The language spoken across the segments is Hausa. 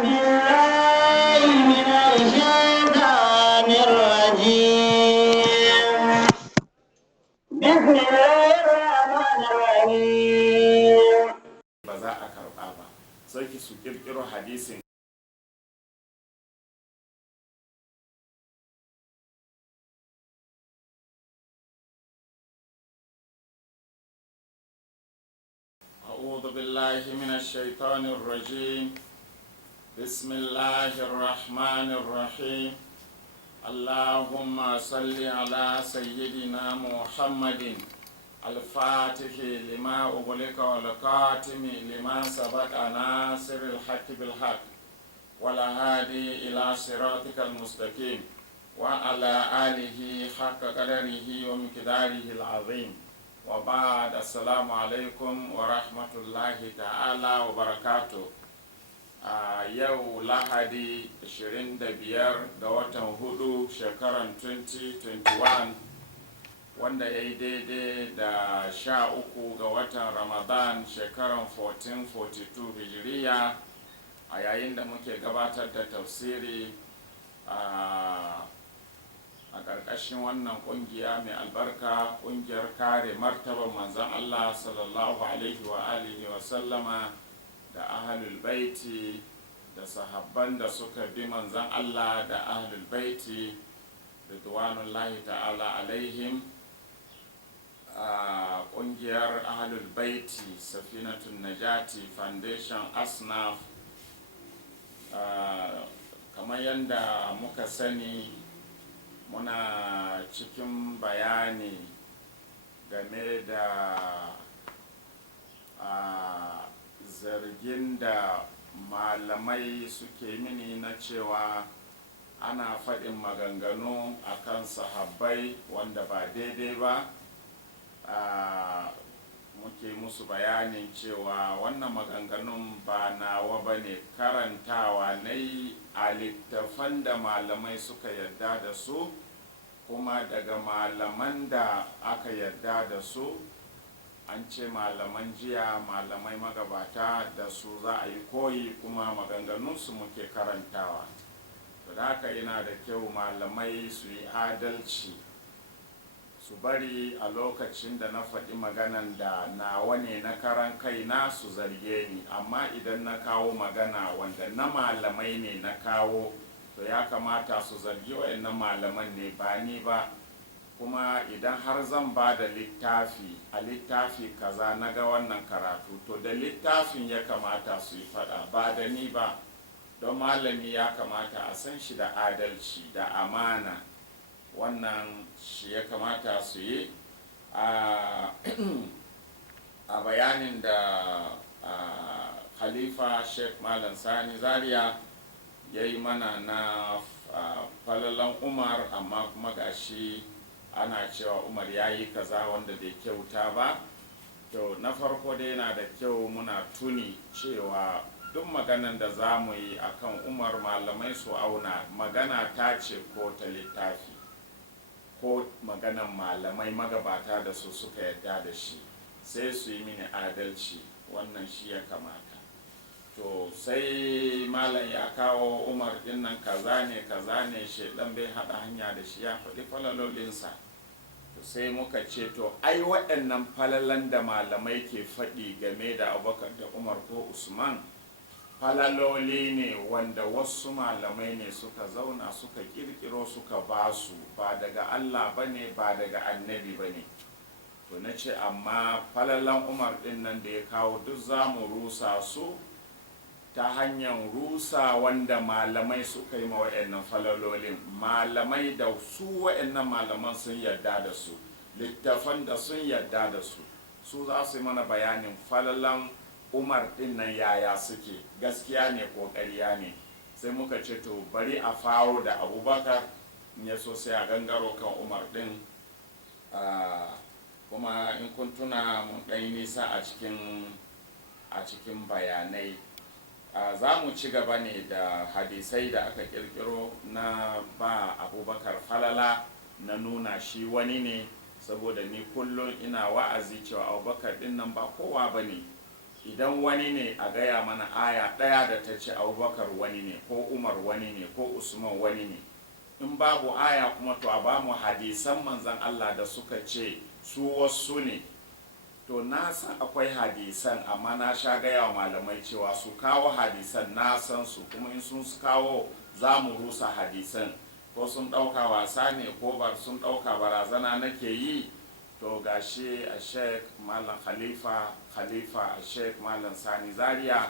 بالله من الشيطان الرجيم بسم الله الرحمن الرحيم ba za a karɓa ba sai ki su ƙirƙiro hadisin أعوذ بالله من الشيطان الرجيم بسم الله الرحمن الرحيم اللهم صل على سيدنا محمد الفاتح لما أغلق والقاتم لما سبق ناصر الحق بالحق والهادي إلى صراطك المستقيم وعلى آله حق قدره ومقداره العظيم وبعد السلام عليكم ورحمة الله تعالى وبركاته. yau lahadi 25 ga watan hudu shekaran 2021 wanda ya yi daidai da 13 ga watan ramadan shekaran 1442 hijiriya a yayin da muke gabatar da tafsiri a ƙarƙashin wannan ƙungiya mai albarka ƙungiyar kare martaban manzon Allah sallallahu alaihi wa alihi wa sallama da ahlul baiti da sahabban da suka bi manzon Allah da ahlul baiti ridwanullahi ta'ala alaihim. Ƙungiyar ahlul baiti safinatun najati foundation asnaf, kamar yadda muka sani muna cikin bayani game da zargin da malamai suke mini na cewa ana faɗin maganganu akan sahabbai wanda ba daidai ba. Muke musu bayanin cewa wannan maganganun ba nawa ba ne, karantawa na yi a littafan da malamai suka yarda da su kuma daga malaman da aka yarda da su. An ce malaman jiya malamai magabata da su za a yi koyi kuma maganganunsu muke karantawa. Da haka yana da kyau malamai su yi adalci, su bari a lokacin da na faɗi maganan da nawa ne na karan kaina su zarge ni, amma idan na kawo magana wanda na malamai ne na kawo, to ya kamata su zargi waɗannan malaman ne ba ni ba. Kuma idan har zan ba da littafi a littafi kaza na ga wannan karatu, to da littafin ya kamata su yi faɗa ba da ni ba, don malami ya kamata a san shi da adalci da amana. Wannan shi ya kamata su yi a bayanin da khalifa sheikh malam sani zaria ya yi mana na falalan umar, amma kuma gashi ana cewa umar ya yi kaza wanda bai kyauta ba. To na farko dai yana da kyau muna tuni cewa duk maganan da za mu yi akan umar malamai su auna magana ta ce ko ta littafi ko maganan malamai magabata da su suka yarda da shi, sai su yi mini adalci. Wannan shi ya kamata. To sai malam ya kawo umar dinnan kaza ne shaidan bai haɗa hanya da shi, ya faɗi falalolinsa. To sai muka ce to ai waɗannan falalan da malamai ke faɗi game da abubakar da umar ko usman falaloli ne wanda wasu malamai ne suka zauna suka kirkiro suka basu, ba daga Allah bane ba daga annabi bane. To na ce amma falalan umar din nan da ya kawo duk za mu rusa su ta hanyar rusa wanda malamai suka yi ma wa'annan falalolin. Malamai da su wa'annan malaman sun yarda da su, littafan da sun yarda da su, su za su yi mana bayanin falalan umar din nan yaya suke, gaskiya ne ko ƙarya ne. Sai muka ce to bari a faro da abubakar, in ya so sai a gangaro kan umar din. Kuma in kun tuna mun ɗan nisa a cikin bayanai. Za mu ci gaba ne da hadisai da aka kirkiro na ba abubakar falala, na nuna shi wani ne, saboda ni kullum ina wa'azi cewa abubakar din nan ba kowa ba ne. idan wani ne a gaya mana aya ɗaya da ta ce abubakar wani ne ko umar wani ne ko usman wani ne. In babu aya kuma to a ba mu hadisan manzan Allah da suka ce su wasu ne. To na san akwai hadisan amma na sha gaya wa malamai cewa su kawo hadisan, na san su kuma in sun kawo za mu rusa hadisan, ko sun ɗauka wasa ne ko bar sun ɗauka barazana nake yi. To gashi a sheik malam khalifa a sheik malam sani zaria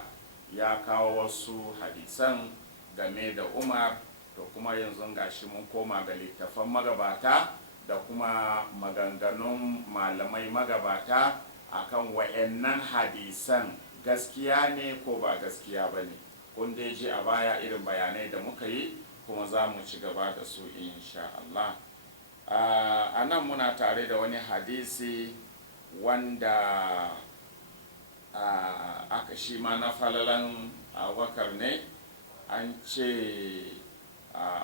ya kawo wasu hadisan game da umar. To kuma yanzu gashi mun koma ga littafan magabata da kuma maganganun malamai magabata akan wa'annan hadisan gaskiya ne ko ba gaskiya ba ne. Kun dai ji a baya irin bayanai da muka yi, kuma za mu ci gaba da su insha Allah. A nan muna tare da wani hadisi wanda aka shi ma na falalan abubakar ne. An ce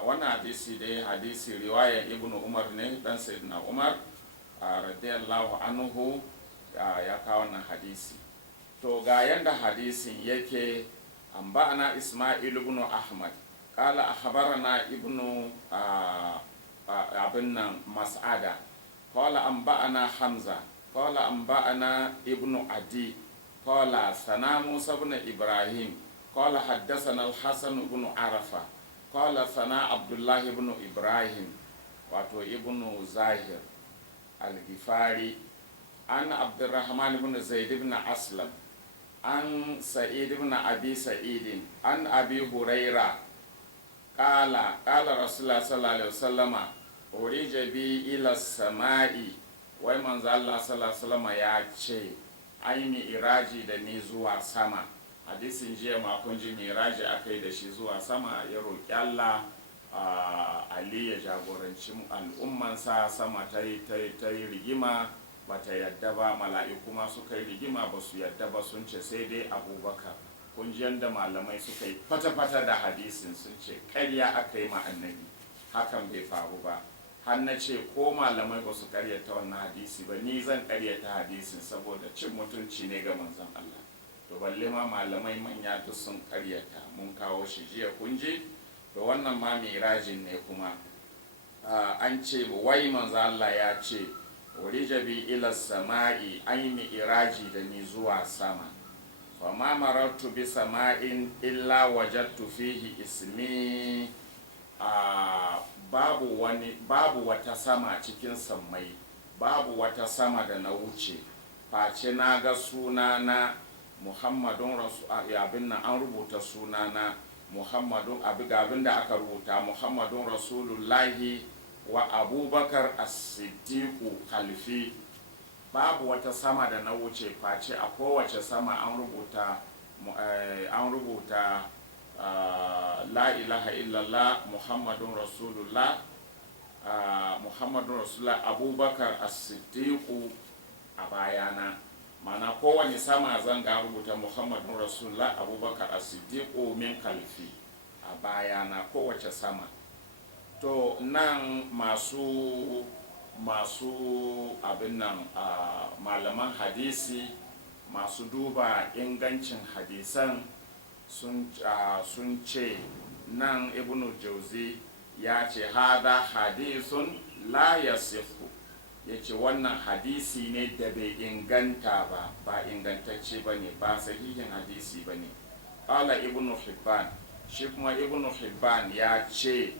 wannan hadisi dai hadisi riwayar ibn umar ne, dan sayyidina umar radiyallahu anhu ya kawo wannan hadisi. To ga yanda hadisin yake: anba'ana isma'il ibn ahmad qala akhbarana ibnu abin nan mas'ada qala anba'ana hamza qala anba'ana ibnu adi qala sana musa ibn ibrahim qala haddathana al-hasan ibn arafa qala sana abdullah ibn ibrahim wato ibnu zahir al-gifari an abdurrahman ibn zaid ibn aslam an sa'id ibn abi sa'id an abi huraira qala rasulullah sallallahu alaihi wasallama urija bi ila samai. Wai manzo Allah sallallahu alaihi wasallama ya ce ai mi'raji da ni zuwa sama. Hadisin jiya makon ji mi'raji akai da shi zuwa sama, ya roki Allah Ali ya jagoranci al'ummansa sama. ta yi rigima ba ta yadda ba, mala'iku ma suka yi rigima ba su yadda ba, sun ce sai dai abubakar. Kungiyar da malamai suka yi fata-fata da hadisin, sun ce karya aka yi ma annabi, hakan bai faru ba. Har na ce ko malamai ba su karyata wannan hadisi ba, ni zan karyata hadisin saboda cin mutunci ne ga manzon Allah. To balle ma malamai manya duk sun karyata, mun kawo shi jiya kunji. To wannan ma mirajin ne kuma an ce wai manzon Allah ya ce urija bi ila sama'i, ai mi'raji da ni zuwa sama. Fama marartu bi sama'in illa wajadtu fihi ismi. Babu wata sama cikin sammai, babu wata sama da na wuce face na ga sunana Muhammadun abin nan an rubuta sunana Muhammadun, abin da aka rubuta Muhammadun Rasulullahi wa Abubakar as-Siddiqu khalfi. Babu wata sama da na wuce face a kowace sama an rubuta la ilaha illallah Muhammadun Rasulullah, Muhammadun Rasulullah, Abubakar as-Siddiqu a bayana. Mana kowane sama zan ga rubuta Muhammadun Rasulullah, Abubakar as-Siddiqu min khalfi a bayana, kowace sama. To nan masu abin nan malaman hadisi, masu duba ingancin hadisan sun ce nan ibnu jauzi ya ce hada hadisun la yasihu, ya ce wannan hadisi ne da bai inganta ba ingantacce ba ne, ba sahihin hadisi ba ne. Ala ibnu hibban, shi kuma ibnu hibban ya ce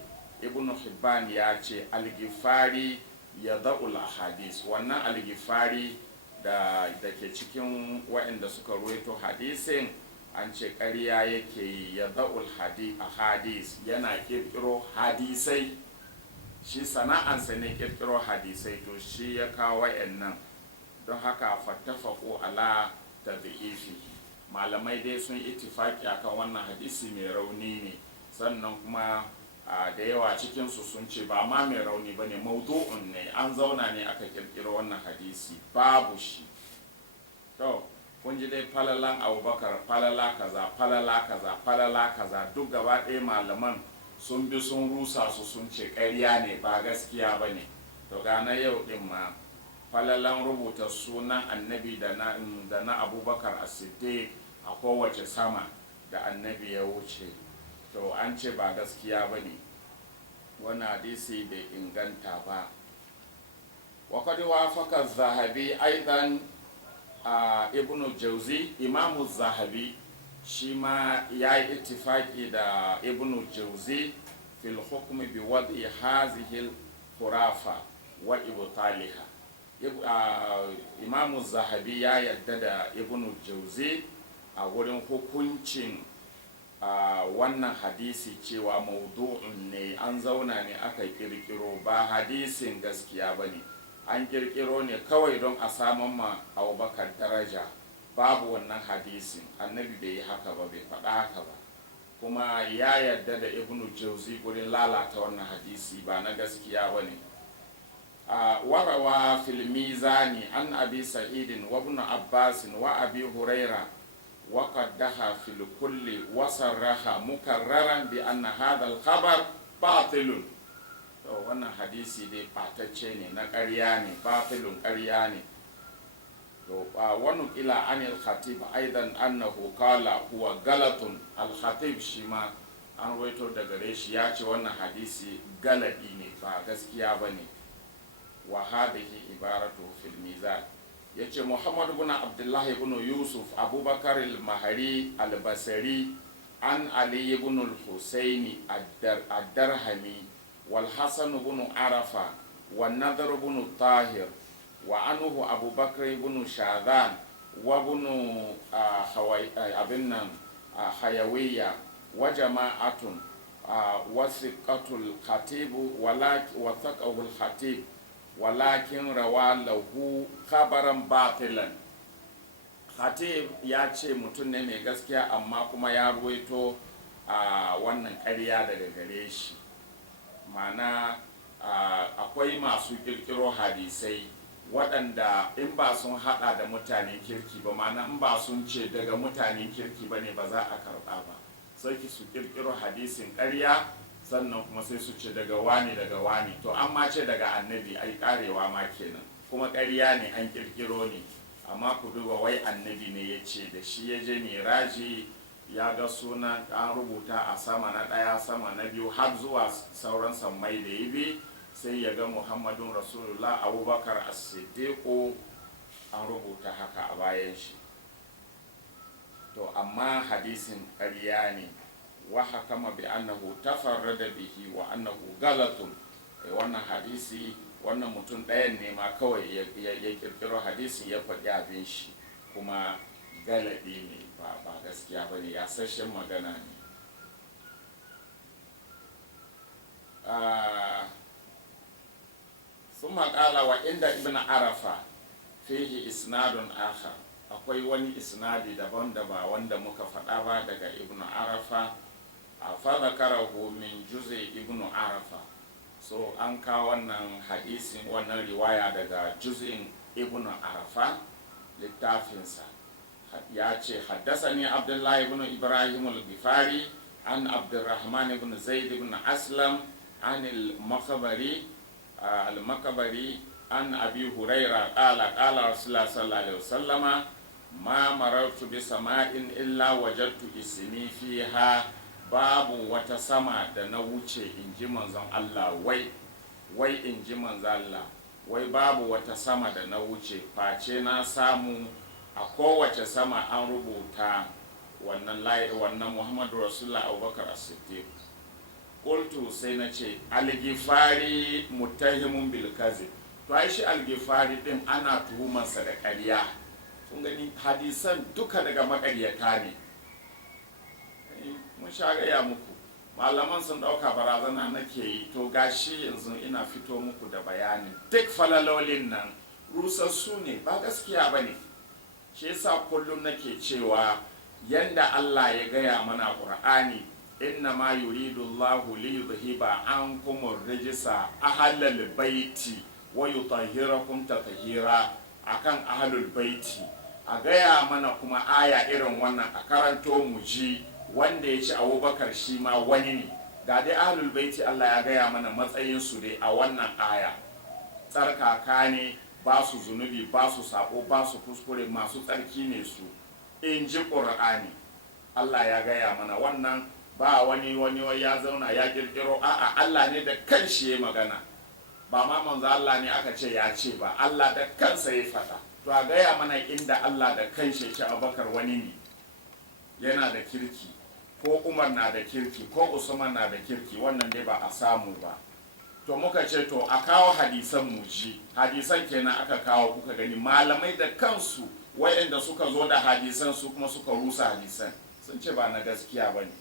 al-gifari ya da'ul hadis. Wannan al-gifari da ke cikin waɗanda suka ruwaito hadisin, an ce ƙarya yake yi, ya da'ul hadis, yana ƙirƙiro hadisai, shi sana'ansa ne ƙirƙiro hadisai. To shi ya kawo waɗannan, don haka fattafaku ala tadhifi. Malamai dai sun ittifaki akan wannan hadisi mai rauni ne, sannan kuma da yawa cikinsu sun ce ba ma mai rauni ba ne, maudu'un ne, an zauna ne aka kirkiro wannan hadisi, babu shi. To kun ji dai falalan abubakar, falala kaza duk gaba ɗaya malaman sun bi sun rusa su, sun ce ƙarya ne, ba gaskiya ba ne. To gana yau ɗin ma falalan rubuta sunan annabi da na abubakar as-siddiq a kowace sama da annabi ya wuce. To an ce ba gaskiya ba ne, wani hadisi bai inganta ba. وقد وافق الذهبي أيضا ابن الجوزي إمام الذهبي شما ياي اتفاقي دا ابن الجوزي في الحكم بوضع هذه الخرافة وإبطالها. إمام الذهبي يا يدد ابن الجوزي أقولن hukuncin wannan hadisi cewa maudu'un ne, an zauna ne aka kirkiro, ba hadisin gaskiya ba ne, an kirkiro ne kawai don a saman ma abubakar daraja. Babu wannan hadisin, annabi bai yi haka ba, bai faɗa haka ba, kuma ya yarda da ibnu jauzi gurin lalata wannan hadisi, ba na gaskiya ba ne. warawa fil mizani an abi sa'idin wa ibn abbas wa abi huraira wa qaddaha fil kulli wa sarraha mukarraran bi anna hadha al khabar batilun. to wannan hadisi dai batacce ne, na ƙarya ne, batilun ƙarya ne. to wani ila anil khatib aidan annahu qala huwa galatun. al khatib shi ma an waito da gare shi ya ce wannan hadisi galadi ne, ba gaskiya ba ne. wa hadhihi ibaratu fil mizan. yace Muhammad ibn Abdullah ibn Yusuf Abubakar al-Mahari al-Basri an Ali ibn al-Husaini ad-Darhami wal Hasan ibn Arafa wa Nadhr ibn Tahir wa anhu Abubakar ibn Shadhan wa ibn Hayawiyya wa jama'atun wasiqatul khatib wasaqahu al-khatib walakin rawa lahu khabaran batilan. Khatib ya ce mutum ne mai gaskiya amma kuma ya ruwaito wannan ƙarya daga gare shi. Mana akwai masu kirkiro hadisai waɗanda in ba sun haɗa da mutanen kirki ba, mana in ba sun ce daga mutanen kirki ba ne ba za a karɓa ba, sai su kirkiro hadisin ƙarya sannan kuma sai su ce daga wani daga wani. to amma ce daga annabi ai karewa ma kenan, kuma ƙarya ne, an kirkiro ne. amma ku duba wai annabi ne ya ce da shi ya je miraji, ya ga suna an rubuta a sama na ɗaya sama na biyu har zuwa sauran sammai da ya bi, sai ya ga Muhammadun Rasulullah Abubakar as-Siddiq an rubuta haka a bayan shi. to amma hadisin ƙarya ne. wa hakama bi annahu tafarrada bihi wa annahu galatun. wannan hadisi, wannan mutum ɗayan ne ma kawai ya kirkiro hadisi ya faɗi abin shi, kuma galadi ne, ba gaskiya ba ne, yasashen magana ne. ثم قال وعند ابن عرفة فيه إسناد آخر. akwai wani isnadi daban da ba wanda muka faɗa ba daga ibn Arafa. fadhakarahu min juz'i ibn Arafa. so an kawo wannan hadisin, wannan riwaya daga juz'in ibn Arafa littafinsa. ya ce haddasani Abdullahi ibn Ibrahim al-Ghifari an Abdurrahman ibn Zaid ibn Aslam an al-Makabari an Abi Huraira qala Rasulullah sallallahu alaihi wasallama ma marartu bi sama'in illa wajadtu ismi fiha. babu wata sama da na wuce, in ji manzon Allah, wai in ji manzon Allah, wai babu wata sama da na wuce face na samu a kowace sama an rubuta wannan Muhammadu Rasulullah Abubakar as-Siddiq. qultu sai na ce al-Ghifari muttahimun bil kazib. to ai shi al-Ghifari din ana tuhumarsa da ƙarya. kun gani hadisan duka daga maƙaryata ne. mun sha gaya muku, malaman sun dauka barazana nake yi, to gashi yanzu ina fito muku da bayani. duk falalolin nan rusassu ne, ba gaskiya ba ne. shi yasa kullum nake cewa yanda Allah ya gaya mana Qur'ani, inna ma yuridu Allahu li yudhiba ankum ar-rijsa ahlal baiti wa yutahhirakum tatheera. akan ahlul baiti a gaya mana kuma aya irin wannan a karanto mu ji, wanda ya ci Abubakar shi ma wani ne. ga dai ahlul baiti Allah ya gaya mana matsayin su dai a wannan aya, tsarkaka ne, ba su zunubi ba su sabo ba su kuskure masu tsarki ne su in ji ƙur'ani. Allah ya gaya mana wannan, ba wani ya zauna ya kirkiro, a'a Allah ne da kanshi ya magana, ba ma manzo Allah ne aka ce ya ce ba, Allah da kansa ya faɗa. To a gaya mana inda Allah da kanshi ya ce Abubakar wani ne yana da kirki, ko Umar na da kirki, ko Usman na da kirki, wannan dai ba a samu ba. To muka ce to a kawo hadisan mu ji, hadisan kenan aka kawo, kuka gani malamai da kansu wayanda suka zo da hadisan su kuma suka rusa hadisan sun ce ba na gaskiya ba ne.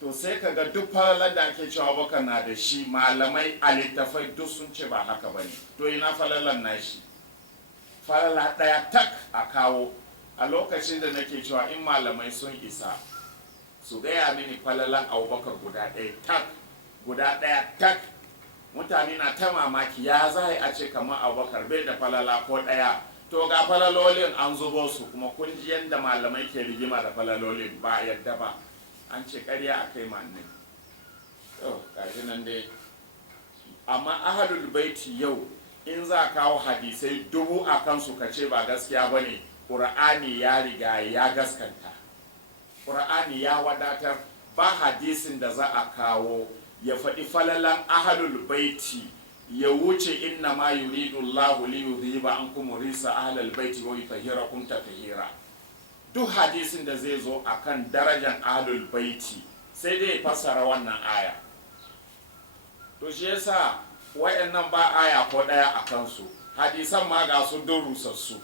To sai ka ga duk falalar da ake cewa Abubakar na da shi, malamai a littafai duk sun ce ba haka ba ne. To ina falalar na shi? Falala ɗaya tak a kawo. A lokacin da nake cewa in malamai sun isa su gaya mini falalan Abubakar guda ɗaya tak, guda ɗaya tak, mutane na ta mamaki ya za a ce kamar Abubakar bai da falala ko ɗaya. To ga falalolin an zubo su, kuma kun ji yadda malamai ke rigima da falalolin, ba yadda ba, an ce ƙarya a kai manne. To gashi nan dai, amma ahlul baiti yau in za kawo hadisai 1000 a kansu ka ce ba gaskiya ba ne, ƙur'ani ya riga ya gaskanta, ƙur'ani ya wadatar. Ba hadisin da za a kawo ya faɗi falalan ahlul baiti ya wuce inna ma yuridu Allahu li yudhiba ankum risa ahlal baiti wa yutahhirakum tatheera. Duk hadisin da zai zo akan darajar ahlul baiti sai dai fassara wannan aya. To shi yasa wayannan ba aya ko daya a kansu, hadisan ma ga su don rusassu.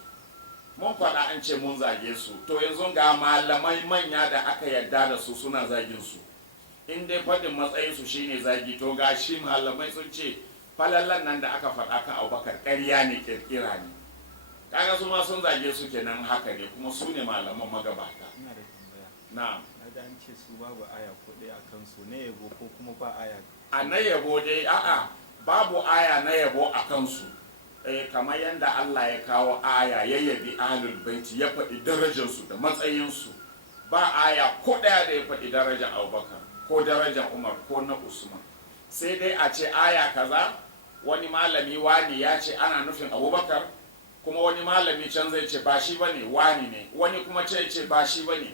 Mun faɗa an ce mun zage su, to yanzu ga malamai manya da aka yarda da su suna zagin su. In dai faɗin matsayinsu shine zagi, to ga shi malamai sun ce falallan nan da aka faɗa kan Abubakar ƙarya ne, ƙirƙira ne. Kaga su ma sun zage su kenan, haka ne, kuma su ne malaman magabata. Ina da tambaya. Na'am. Na an ce su babu aya ko ɗaya a kansu na yabo, ko kuma ba aya? A na yabo dai, a'a babu aya na yabo a kansu. Kamar yadda Allah ya kawo aya ya yabi ahlul baiti, ya faɗi darajarsu da matsayinsu, ba aya ko ɗaya da ya faɗi darajar Abubakar ko darajar Umar ko na Usman. Sai dai a ce aya kaza, wani malami wani ya ce ana nufin Abubakar, kuma wani malami can zai ce ba shi bane, wani ne, wani kuma ce ba shi bane.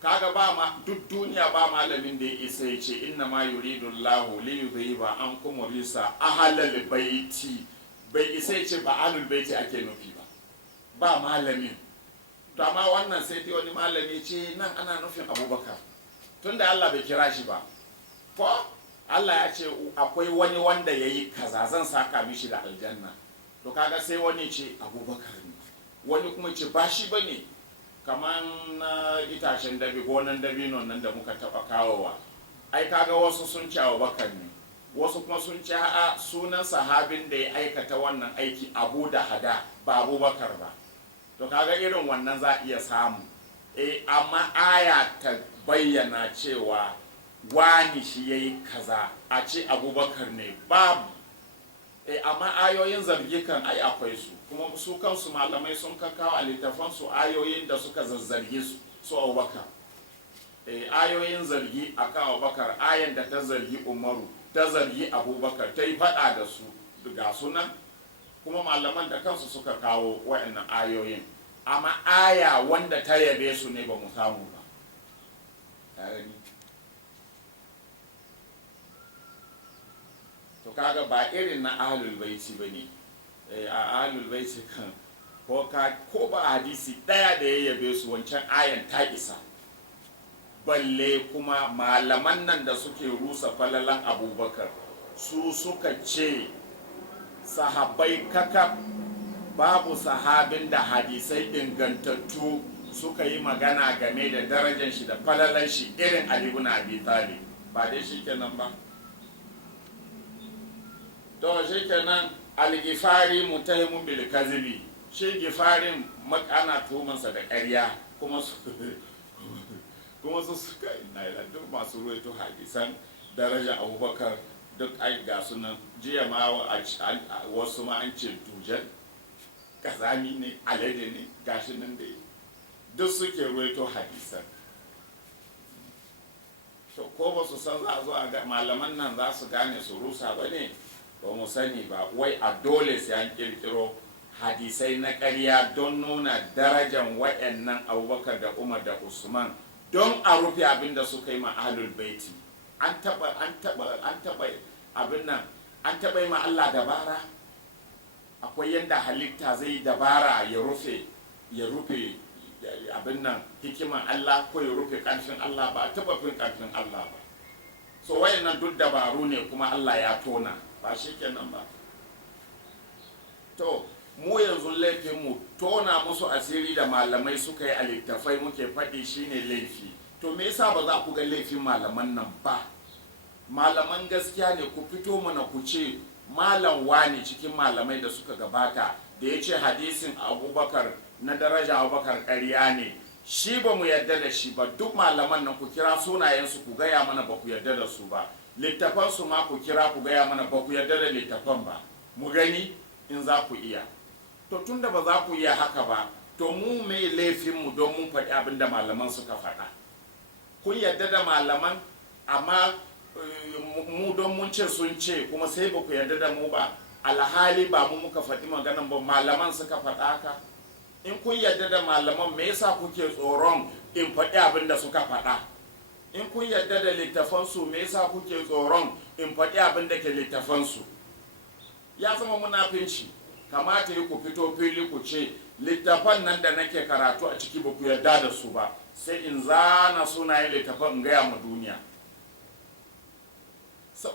Kaga ba ma duk duniya ba malamin da ya isa ya ce inna ma yuridu Allahu li yudhiba ankum risa ahlal baiti, bai isa ya ce ba ahlul baiti ake nufi ba, ba malamin. To amma wannan sai dai wani malami ce nan ana nufin Abubakar, tunda Allah bai kira shi ba. Ko Allah ya ce akwai wani wanda ya yi kaza zan saka mishi da aljanna. To kaga sai wani ce Abubakar ne, wani kuma ce ba shi ba ne. Kamar na itacen dabi, gonan dabino nan da muka taɓa kawowa, ai kaga wasu sun ce Abubakar ne, wasu kuma sun ce a sunan sahabin da ya aikata wannan aiki Abu da Hada, ba Abubakar ba. To kaga irin wannan za a iya samu. Amma aya ta bayyana cewa wani shi ya yi kaza a ce Abubakar ne, babu. Amma ayoyin zargi kan ai akwai su, kuma su kansu malamai sun kawo a littafansu ayoyin da suka zazzargi su Abubakar. Ayoyin zargi a kan Abubakar, ayan da ta zargi Umaru, ta zargi Abubakar, ta yi faɗa da su ga sunan, kuma malaman da kansu suka kawo waɗannan ayoyin. Amma aya wanda ta yabe su ne ba mu samu ba. To kaga ba irin na ahlul baiti bane. A ahlul baiti kan ko ba hadisi daya da ya yabe su, wancan ayan ta isa. Balle kuma malaman nan da suke rusa falalan Abubakar, su suka ce sahabbai kakab babu sahabin da hadisai ingantattu suka yi magana game da darajar shi da falalan shi irin Ali ibn Abi Talib. Ba dai shi kenan ba. To shi kenan al-Gifari mutahimun bil kazibi, shi Gifarin makana tumansa da ƙarya, kuma su suka ina duk masu ruwaito hadisan daraja Abubakar duk ai ga sunan. Jiya ma wasu ma an ce dujan kazami ne, alade ne, gashi nan da duk suke ruwaito hadisan. To ko ba su san za a zo a ga malaman nan za su gane su rusa ba ne, ba mu sani ba. Wai a dole sai an kirkiro hadisai na ƙarya don nuna darajan wa'annan abubakar da umar da usman don a rufe abin da suka yi ma ahlul baiti. An taba abin nan, an taba yi ma Allah dabara. Akwai yadda halitta zai dabara ya rufe abin nan hikiman Allah ko ya rufe ƙarfin Allah ba, a taba fin ƙarfin Allah ba. So wayannan duk dabaru ne kuma Allah ya tona, ba shi kenan ba. To mu yanzu laifin mu tona musu asiri da malamai suka yi a littafai muke faɗi shine laifi. To me yasa ba za ku ga laifin malaman nan ba? Malaman gaskiya ne, ku fito mana ku ce malam wani cikin malamai da suka gabata da ya ce hadisin abubakar na daraja abubakar ƙarya ne, shi ba mu yarda da shi ba. Duk malaman nan ku kira sunayensu ku gaya mana ba ku yarda da su ba. Littafansu ma ku kira ku gaya mana ba ku yarda da littafan ba, mu gani in za ku iya. To tunda ba za ku iya haka ba, to mu mai laifinmu don mun faɗi abin da malaman suka faɗa. Kun yarda da malaman, amma mu don mun ce sun ce kuma sai ba ku yarda da mu ba, alhali ba mu muka faɗi maganan ba, malaman suka faɗa haka. In kun yarda da malaman, me yasa kuke tsoron in faɗi abin da suka faɗa? In kun yarda da littafansu, me yasa kuke tsoron in faɗi abin da ke littafansu? Ya zama munafinci. Kamata yi ku fito fili ku ce littafan nan da nake karatu a ciki ba ku yarda da su ba, sai in zana sunayen littafan in gaya ma duniya.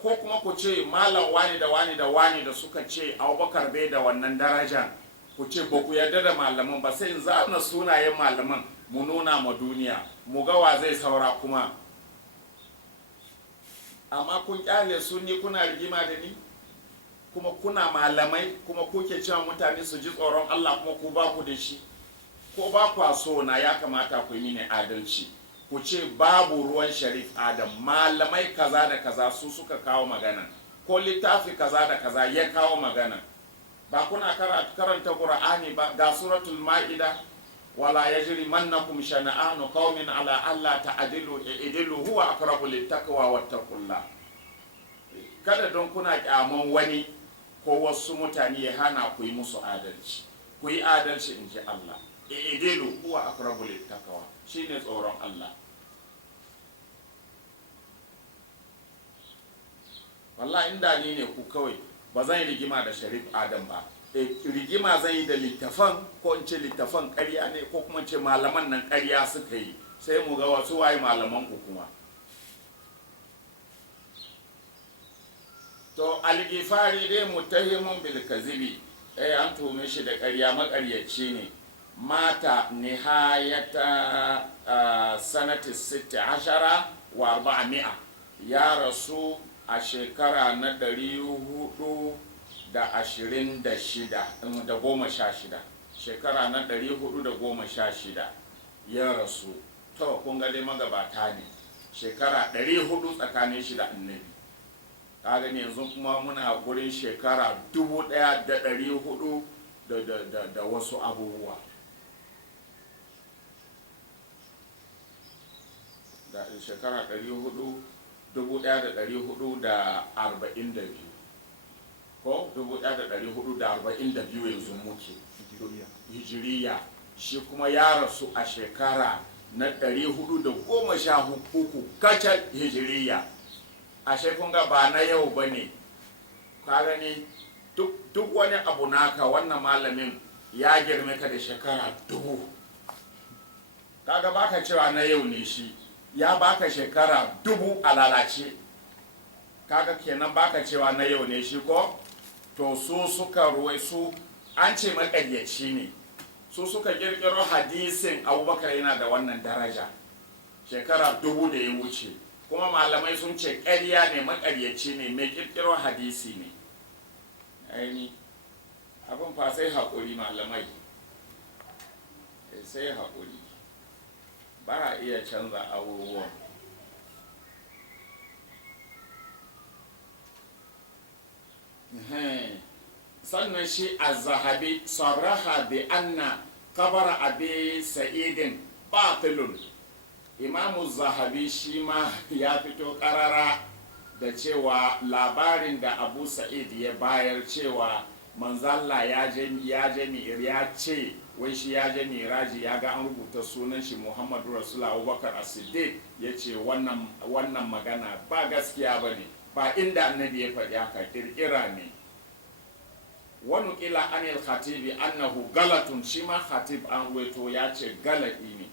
Ko kuma ku ce malam wani da wani da wani da suka ce abubakar bai da wannan daraja, ku ce ba ku yarda da malaman ba, sai in zana sunayen malaman mu nuna ma duniya, mu ga wa zai saura kuma. Amma kun kyale su, ni kuna rigima da ni, kuma kuna malamai, kuma kuke cewa mutane su ji tsoron Allah, kuma ku ba ku da shi. Ko ba kwa so na, ya kamata ku yi mini adalci, ku ce babu ruwan Sharif Adam, malamai kaza da kaza su suka kawo magana, ko littafi kaza da kaza ya kawo magana. Ba kuna karanta Qur'ani ba? Ga suratul Ma'ida, wala yajri mannakum shana'anu qaumin ala alla ta'dilu i'dilu huwa aqrabu littaqwa wattaqullah. Kada don kuna kyaman wani ko wasu mutane ya hana ku yi musu adalci. Ku yi adalci in ji Allah. I'dilu huwa aqrabu littaqwa, shine tsoron Allah. Wallahi inda ni ne ku kawai ba zan yi rigima da Sharif Adam ba. Rigima zan yi da littafan, ko in ce littafan ƙarya ne, ko kuma ce malaman nan ƙarya suka yi, sai mu ga wasu waye malaman ku kuma. To Al-Ghifari dai muttahimun bil kazibi, an tume shi da ƙarya, maƙaryaci ne. Mata nihayata sanati 16 wa 400, ya rasu a shekara na 416, shekara na 416 ya rasu. To kun ga dai magabata ne, shekara 400 tsakanin shi da annabi. Ka gani yanzu kuma muna gurin shekara 1400 da wasu abubuwa. Da shekara 1442 ko 1442 yanzu muke hijiriya. Shi kuma ya rasu a shekara na 413 kacal hijiriya. Ashe kun ga ba na yau ba ne. Ka gani duk wani abu naka, wannan malamin ya girme ka da shekara 1000. Kaga baka cewa na yau ne shi, ya baka shekara 1000 a lalace. Kaga kenan baka cewa na yau ne shi ko? To su suka ruwai, su an ce maƙaryaci ne, su suka kirkiro hadisin abubakar yana da wannan daraja shekara 1000 da ya wuce. Kuma malamai sun ce ƙarya ne, maƙaryaci ne, mai kirkiro hadisi ne. Aini abin fa sai haƙuri malamai, sai haƙuri, ba a iya canza abubuwan. Sannan shi az-Zahabi sarraha bi anna qabara abi sa'idin batilun. Imamu Zahabi shi ma ya fito karara da cewa labarin da Abu Sa'id ya bayar cewa manzalla ya je ya ce wai shi ya je miraji ya ga an rubuta sunan shi Muhammadu Rasulullah Abubakar As-Siddiq ya ce wannan magana ba gaskiya ba ne, ba inda annabi ya faɗi haka, ƙirƙira ne. Wani ƙila anil khatibi annahu galatun, shi ma khatib an ruwaito ya ce galadi ne.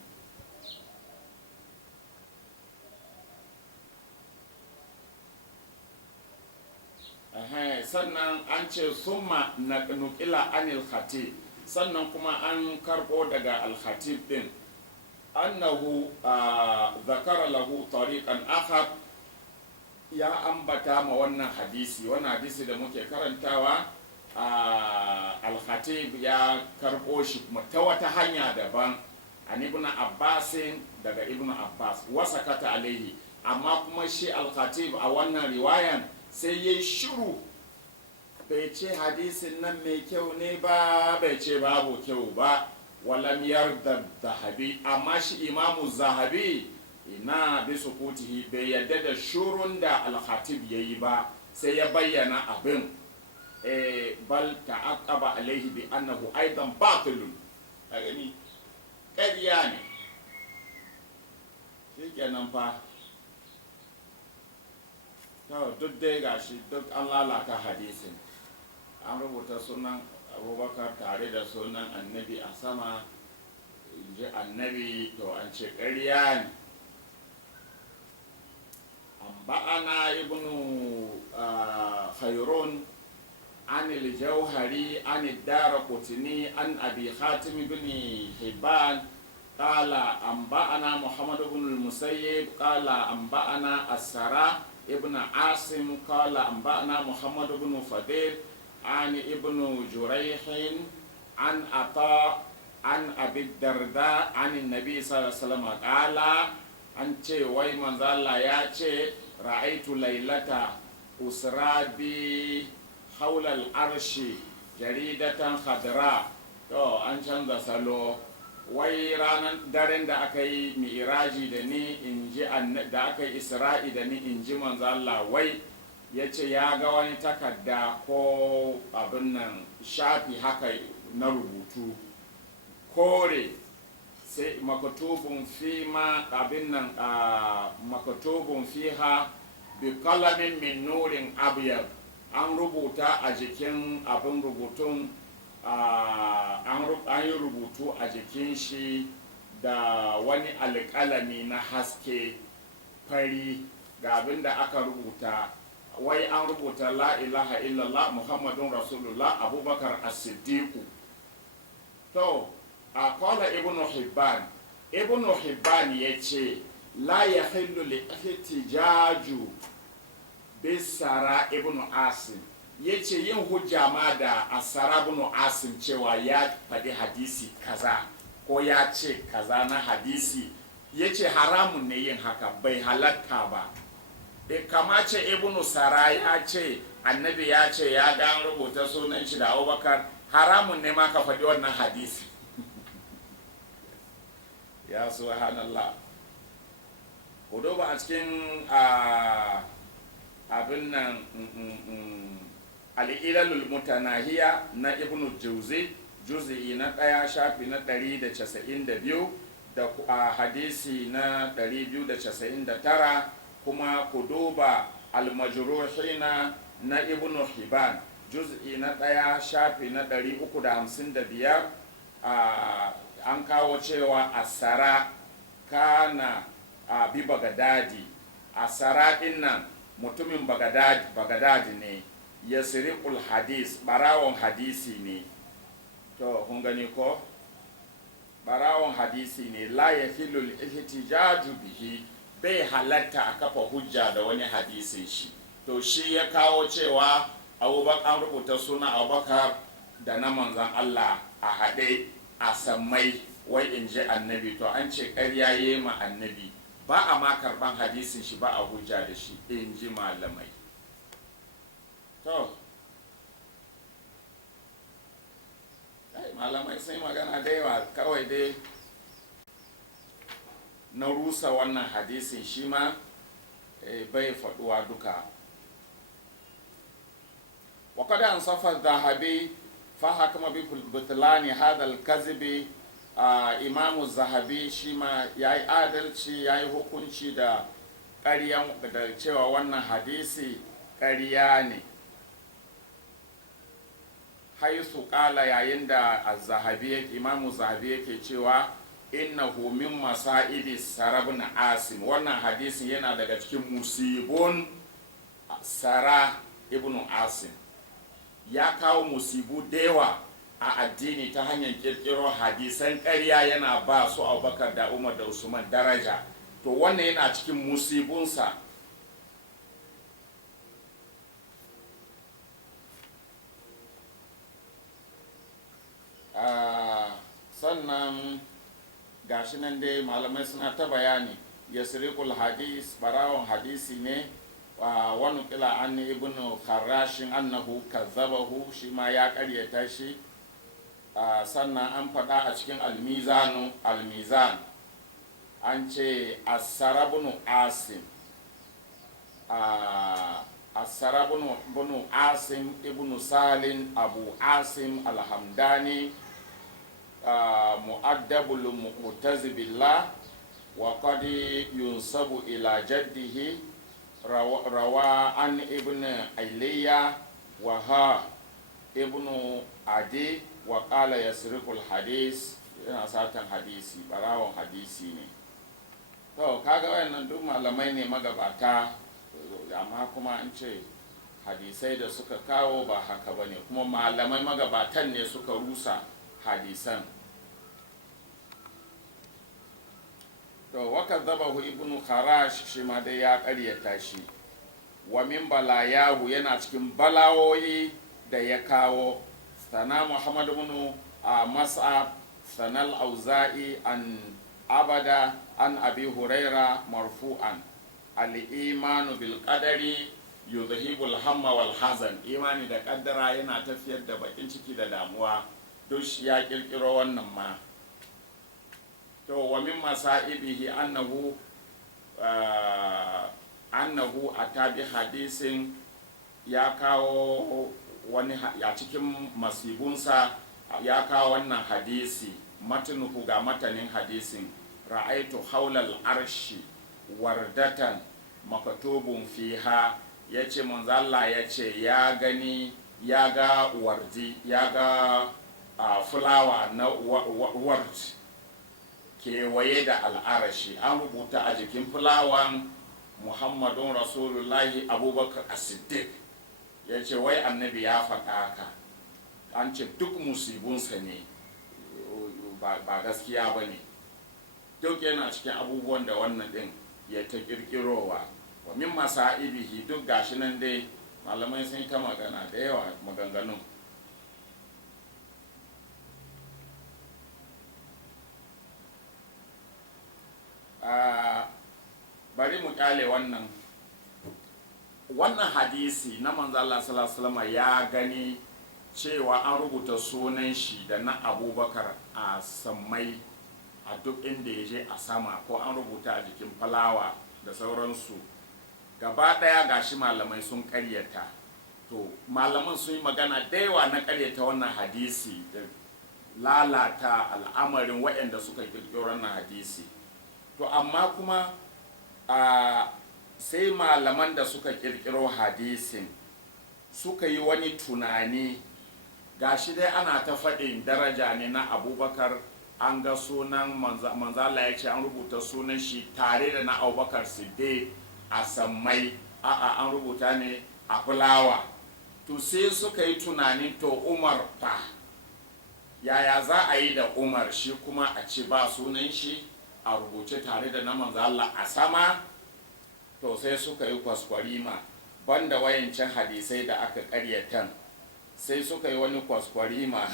Sannan an ce summa nukila anil khatib, sannan kuma an karɓo daga al-khatib din annahu zakara lahu tariqan akhar, ya ambata ma wannan hadisi da muke karantawa, al-khatib ya karɓo shi ta wata hanya daban an ibn abbasin, daga ibn abbas, wasakata alaihi, amma kuma shi al-khatib a wannan riwayan sai yayi shiru, bai ce hadisin nan mai kyau ne ba, bai ce babu kyau ba. Walam yarda zahabi, amma shi imamu zahabi ina bi sukutihi, bai yadda da shurun da al-khatib yayi ba, sai ya bayyana abin. Bal ta'aqqaba alaihi bi annahu aidan batilun, a gani ƙarya ne. Shikenan fa, to duk dai gashi duk an lalata hadisin, an rubuta sunan Abubakar tare da sunan annabi a sama, ji annabi, to an ce ƙarya ne. Amba'ana ibnu khairun an al-jawhari an ad-darqutni an abi hatim ibn hibban qala amba'ana muhammad ibn al-musayyib qala amba'ana as-sara ibn asim qala amba'ana muhammad ibn fadil عن ابن جريح عن عطاء عن أبي الدرداء عن النبي صلى الله عليه وسلم قال أنت وي من ذا ياتي رأيت ليلة أسرى بي حول العرش جريدة خضراء. to an canza salo, wai ranar daren da aka yi mi'iraji da ni in ji da aka yi isra'i da ni in ji manzo Allah, wai ya ce ya ga wani takarda ko abin nan shafi haka na rubutu kore, sai makatubun fi ma abin nan makatubun fiha bi kalamin min nurin abyad, an rubuta a jikin abin rubutun, an yi rubutu a jikin shi da wani alƙalami na haske fari, ga abin da aka rubuta, wai an rubuta la ilaha illallah muhammadun rasulullah abubakar as-siddiqu. To a kala ibnu hibban ya ce la yahillu li ihtijaju bisara ibnu asim, ya ce yin hujja ma da asara ibnu asim cewa ya faɗi hadisi kaza ko ya ce kaza na hadisi, ya ce haramun ne yin haka, bai halatta ba. Kamace ibnu sara ya ce annabi ya ce ya ga rubuta sunan shi da abubakar, haramun ne ma ka faɗi wannan hadisi. Ya subhanallah. Ku duba a cikin abin nan al-ilalul mutanahiya na ibnu juz'i na 1 shafi na 192 da hadisi na 299, kuma ku duba al-majruhina na ibnu hibban juz'i na 1 shafi na 355, an kawo cewa asara kana bi bagadadi, asara dinnan mutumin bagadadi ne, yasriqul hadis, barawon hadisi ne. To kun gani ko, barawon hadisi ne, la yahillu al-ihtijaju bihi, bai halatta a kafa hujja da wani hadisin shi. To shi ya kawo cewa abubakar, an rubuta suna abubakar da na manzan Allah a haɗe a sammai, wai in ji annabi. To an ce ƙarya yi ma annabi, ba a ma karɓan hadisin shi, ba a hujja da shi, in ji malamai. To malamai sai magana da yawa, kawai dai na rusa wannan hadisin shi ma bai faɗuwa duka. Wa وقد أنصف الذهبي فحكم ببطلان هذا الكذب. Imamu Zahabi shi ma ya yi adalci, ya yi hukunci da ƙaryan da cewa wannan hadisi ƙarya ne, haisu ƙala yayin da Imamu Zahabi yake cewa innahu min masa'idi Sara ibn Asim, wannan hadisin yana daga cikin musibun Sara ibn Asim. Ya kawo musibu da yawa a addini ta hanyar kirkiro hadisan ƙarya yana ba su Abubakar da Umar da Usman daraja, to wannan yana cikin musibunsa. Sannan gashi nan dai malamai suna ta bayani, yasriqul hadis, barawon hadisi ne. Wani kila an ibn Kharashin annahu kazzabahu, shi ma ya karyata shi. Sannan an faɗa a cikin almizan an ce asarabunu asim, asarabunu asim ibn salin abu asim alhamdani mu'addabul mu'tazi billah wa qad yunsabu ila jaddihi rawa an ibn Ayliya wa ha ibn Adi wa qala yasriqul hadis, yana satan hadisi, barawon hadisi ne. To kaga wayannan duk malamai ne magabata, amma kuma an ce hadisai da suka kawo ba haka bane, kuma malamai magabatan ne suka rusa hadisan. To wakadzabahu ibnu Kharash, shi ma dai ya ƙaryata shi. Wa min balayahu, yana cikin balawoyi da ya kawo. Sana Muhammad ibn Mas'ab, sanal Auza'i an Abada an Abi Huraira marfu'an, al-imanu bil qadari yudhibul hamma wal hazan. Imani da kaddara yana tafiyar da bakin ciki da damuwa. Duk ya kirkiro wannan ma. To wa min masaibihi annahu atabi hadisin, ya kawo wani a cikin masibunsa ya kawo wannan hadisi, matanuhu ga matanin hadisin, ra'aitu haulal arshi wardatan makatubun fiha, yace manzo Allah yace ya gani, ya ga wardi, ya ga fulawa na ward kewaye da al'arashi, an rubuta a jikin fulawan Muhammadun Rasulullahi Abubakar As-Siddiq. Ya ce wai annabi ya faɗa haka, an ce duk musibunsa ne, ba gaskiya ba ne. Duk yana cikin abubuwan da wannan ɗin ya ta ƙirƙirowa. Wa min masa'ibihi, duk gashi nan dai malamai sun yi ta magana da yawa maganganun. Bari mu ƙyale wannan hadisi na manzo Allah sallallahu alaihi wasallam ya gani cewa an rubuta sunan shi da na Abubakar a sammai, a duk inda ya je a sama, ko an rubuta a jikin falawa da sauransu. Gaba daya gashi malamai sun karyata. To malaman sun yi magana da yawa na karyata wannan hadisi da lalata al'amarin waɗanda suka kirkiro wannan hadisi. To amma kuma sai malaman da suka kirkiro hadisin suka yi wani tunani, gashi dai ana ta faɗin daraja ne na Abubakar, an ga sunan manzala ya ce an rubuta sunan shi tare da na Abubakar Siddiq a sammai, an rubuta ne a fulawa. To sai suka yi tunanin, to Umar fa yaya za a yi da Umar, shi kuma a ce ba sunan shi a rubuce tare da na manzala a sama? To sai suka yi kwaskwarima, banda wayancan hadisai da aka karyatan, sai suka yi wani kwaskwarima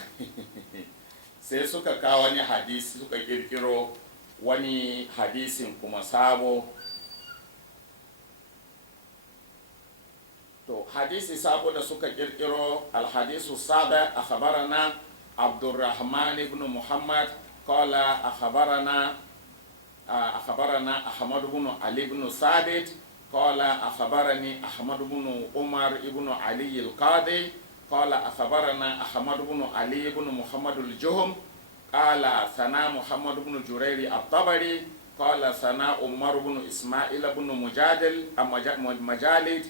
sai suka kawo wani hadisi, suka kirkiro wani hadisin kuma sabo. To hadisi sabo da suka kirkiro, alhadisu sada akhbarana Abdurrahman ibn Muhammad qala akhbarana Ahmad ibn Ali ibn Sabit qala akhbarani Ahmad ibn Umar ibn Ali al-Qadi قال أخبرنا أحمد بن علي بن محمد الجهم قال ثنا محمد بن جرير الطبري قال ثنا عمر بن إسماعيل بن مجالد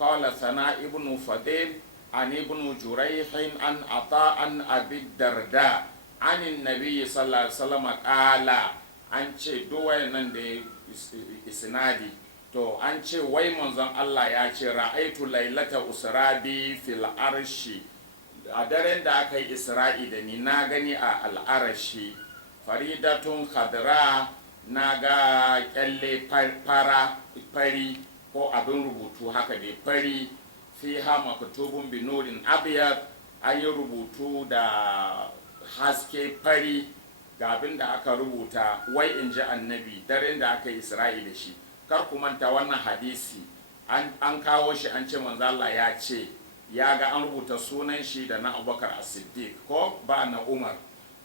قال ثنا ابن فضيل عن ابن جريح عن عطاء عن أبي الدرداء عن النبي صلى الله عليه وسلم قال an ce duwaye nan da isnadi to an ce wai manzon Allah ya ce ra'aitu lailata usrabi fil arshi a daren da aka yi isra'i da ni na gani a al'arashi faridatun khadra na ga kyalle fari ko abin rubutu haka dai fari fi ha maktubun binurin abiyar an yi rubutu da haske fari ga abin da aka rubuta wai in ji annabi daren da aka yi isra'i da shi kar ku manta wannan hadisi an kawo shi an ce manzo Allah ya ce ya ga an rubuta sunan shi da na Abubakar As-Siddiq ko ba na Umar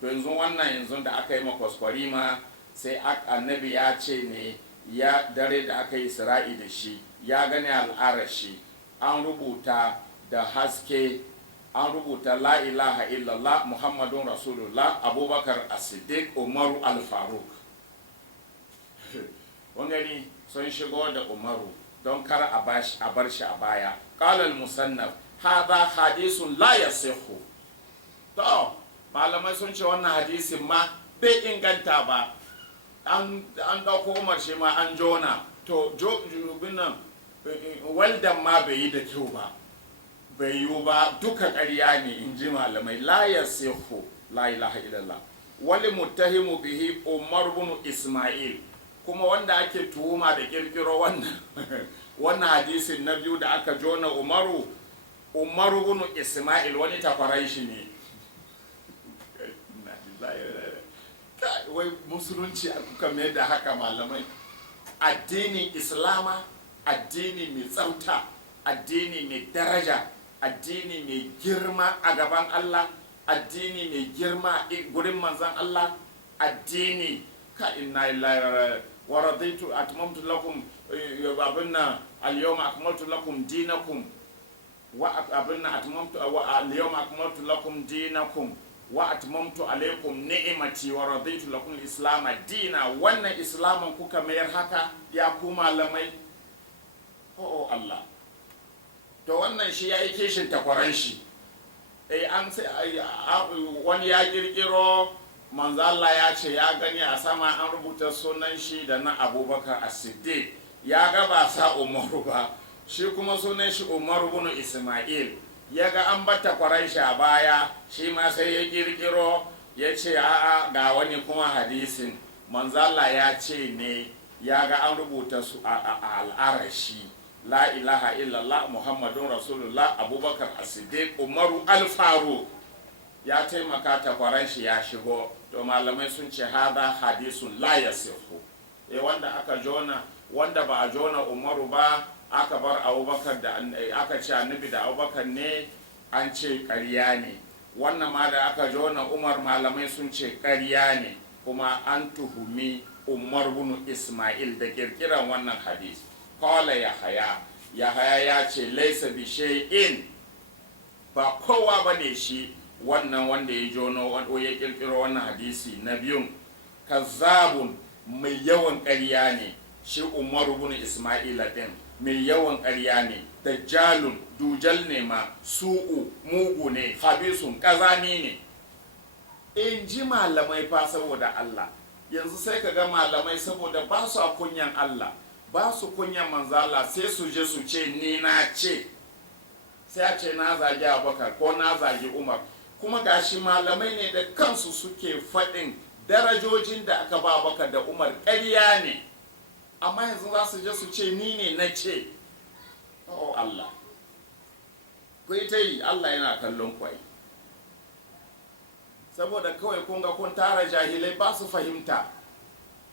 to yanzu wannan yanzu da aka yi makwaskwari ma sai annabi ya ce ne ya dare da aka yi isra'i da shi ya gani al'arashi an rubuta da haske an rubuta la ilaha illallah muhammadun rasulullah abubakar as-siddiq umaru al-faruk wangani sun shigo da umaru don kar a bar shi a baya qala al-musannaf hadha hadithun la yasihu to malamai sun ce wannan hadisin ma bai inganta ba an dauko umar shi ma an jona to binan waldan ma bai yi da kyau ba bai yiwu ba duka ƙarya ne in ji malamai la yasihu la ilaha illallah wali muttahimu bihi umar bin isma'il kuma wanda ake tuhuma da kirkiro wannan hadisin na biyu da aka jona umaru bin isma'il wani takwarai shi ne wai musulunci kuka mai da haka malamai addinin islama addini mai tsafta addini mai daraja addini mai girma a gaban Allah addini mai girma gurin manzan Allah addini ka inna lillahi wa raditu atmamtu lakum abinna al-yawma akmaltu lakum dinakum wa abinna atmamtu al-yawma akmaltu lakum dinakum wa atmamtu alaykum ni'mati wa raditu lakum al-islam dina wannan islamin kuka mayar haka ya ku malamai oh Allah to wannan shi ya yi kishin takwaran shi an sai wani ya kirkiro manzo Allah ya ce ya gani a sama an rubuta sunan shi da na Abubakar As-Siddiq ya ga ba sa Umaru ba shi kuma sunan shi Umaru bin Isma'il ya ga an bata kwaran shi a baya shi ma sai ya kirkiro ya ce a'a ga wani kuma hadisin manzo Allah ya ce ne ya ga an rubuta su a al'arashi la ilaha illallah muhammadun rasulullah abubakar as-siddiq umaru al-faruq ya taimaka takwaran shi ya shigo to malamai sun ce hada hadisun la yasihu wanda aka jona wanda ba a jona umaru ba aka bar abubakar da aka ce annabi da abubakar ne an ce ƙarya ne wannan ma da aka jona umar malamai sun ce ƙarya ne kuma an tuhumi umar bin isma'il da kirkiran wannan hadisi qala yahaya ya ce laisa bi shay'in ba kowa bane shi wannan wanda ya jono wanda ya kirkiro wannan hadisi na biyun kazzabun mai yawan ƙarya ne shi umar bin isma'ila din mai yawan ƙarya ne dajjalun dujal ne ma su'u mugu ne habisun kazani ne in ji malamai fa saboda Allah yanzu sai ka ga malamai saboda ba su a kunyan Allah ba su kunyan manzala sai su je su ce ni na ce sai a ce na zagi Abubakar ko na zagi Umar kuma gashi malamai ne da kansu suke faɗin darajojin da aka ba Abubakar da Umar ƙarya ne amma yanzu za su je su ce ni ne na ce oh Allah ku yi ta yi Allah yana kallon kwai saboda kawai kun ga kun tara jahilai ba su fahimta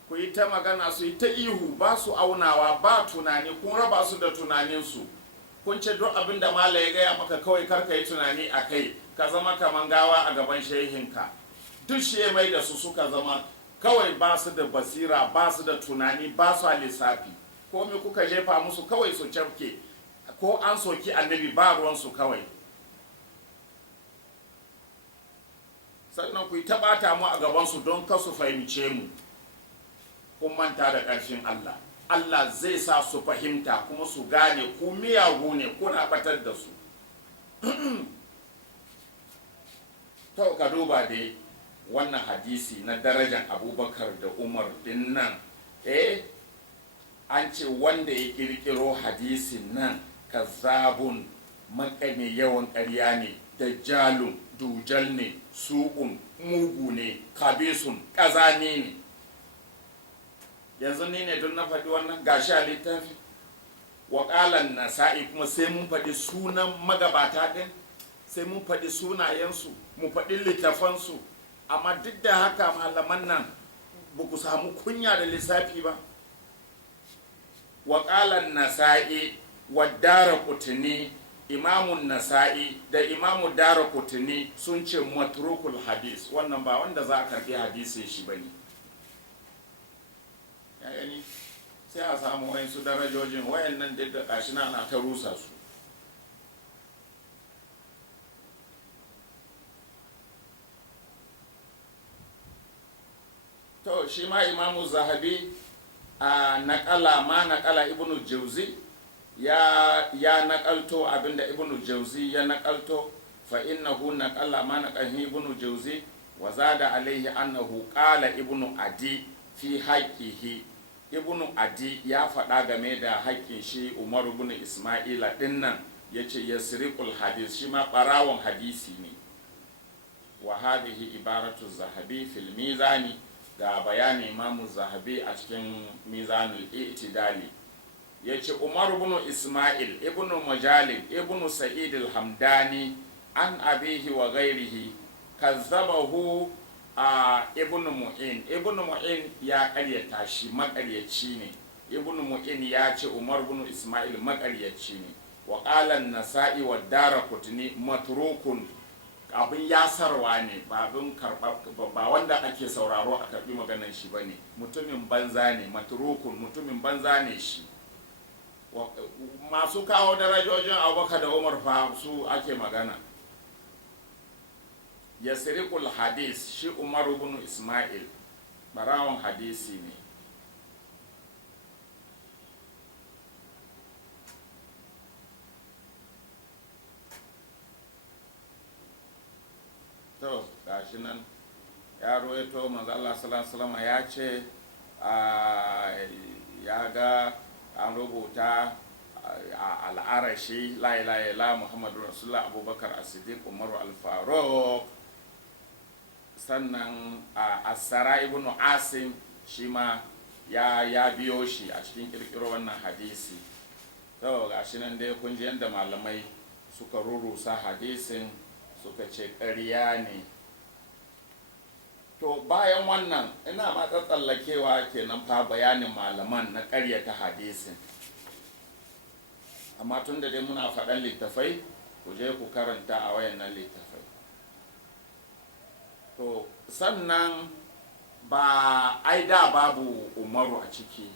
ku yi ta magana su yi ta ihu ba su aunawa ba tunani kun raba su da tunaninsu kun ce duk abin da mala ya gaya maka kawai karka yi tunani a kai ka zama kaman gawa a gaban shehinka duk shi mai da su suka zama kawai ba su da basira ba su da tunani ba su a lissafi ko me kuka jefa musu kawai su cafke ko an soki annabi ba ruwansu kawai sannan ku yi taɓata mu a gabansu don kasu fahimce mu. Kun manta da ƙarshen Allah. Allah zai sa su fahimta kuma su gane ku miyagu ne kuna batar da su. To ka duba dai wannan hadisi na darajar Abubakar da Umar din nan, an ce wanda ya kirkiro hadisin nan kazzabun makane yawan ƙarya ne, dajjalun dujal ne, su'un mugu ne, kabisun ƙazani ne. Yanzu ni ne don na faɗi wannan gashi a littafi. Waƙalan nasa'i kuma sai mun faɗi sunan magabata ɗin, sai mun faɗi sunayensu, mu faɗi littafansu, amma duk da haka malaman nan ba ku samu kunya da lissafi ba. Waƙalan nasa'i wa Daraqutni, imamun nasa'i da imamu Daraqutni sun ce matrukul hadis, wannan ba wanda za a karɓi hadisi shi ba ne. Ya gani sai a samu wayansu darajojin wayannan duk da kashi na ta rusa su. To shi ma imamu Zahabi a naƙala ibnu Jauzi ya naƙalto abinda ibnu Jauzi ya naƙalto, fa innahu naƙala ma naƙahi ibnu Jauzi wa zada alaihi annahu qala ibnu Adi fi haqqihi. Ibnu Adi ya faɗa game da haƙƙin shi Umar ibn Ismaila dinnan, yace yasriqul hadis, shi ma ɓarawon hadisi ne. Wa hadhihi ibaratu Zahabi fil mizani, ga bayanin imamu Zahabi a cikin mizanul i'tidali. Yace Umar ibn Ismail ibn Mujalid ibn Sa'id al-Hamdani an abihi wa ghairihi kazzabahu a ibn Mu'in. Ibn Mu'in ya karyata shi, makaryaci ne. Ibn Mu'in ya ce Umar ibn Ismail makaryaci ne. Wa qala an-Nasa'i wa Daraqutni matrukun, abin yasarwa ne, ba abin karba, ba wanda ake sauraro a karbi maganar shi bane, mutumin banza ne, matrukun mutumin banza ne shi. Masu kawo darajojin Abubakar da Umar fa su ake magana. Yasriqul hadis, shi Umar ibn Ismail barawon hadisi ne. To gashi nan ya ruwaito manzo Allah sallallahu alaihi wasallam ya ce ya ga an rubuta a al'arashi la ilaha illa Muhammadu Rasulullah, Abubakar As-Siddiq, Umaru Al-Faruq. Sannan Asara ibn Asim shi ma ya biyo shi a cikin kirkiro wannan hadisi. To gashi nan dai kun ji yadda malamai suka rurusa hadisin, suka ce ƙarya ne. To bayan wannan ina ma tsallakewa kenan fa bayanin malaman na ƙaryata hadisin, amma tun da dai muna faɗan littafai, ku je ku karanta a wayannan littafai. To sannan ba ai da babu Umaru a ciki,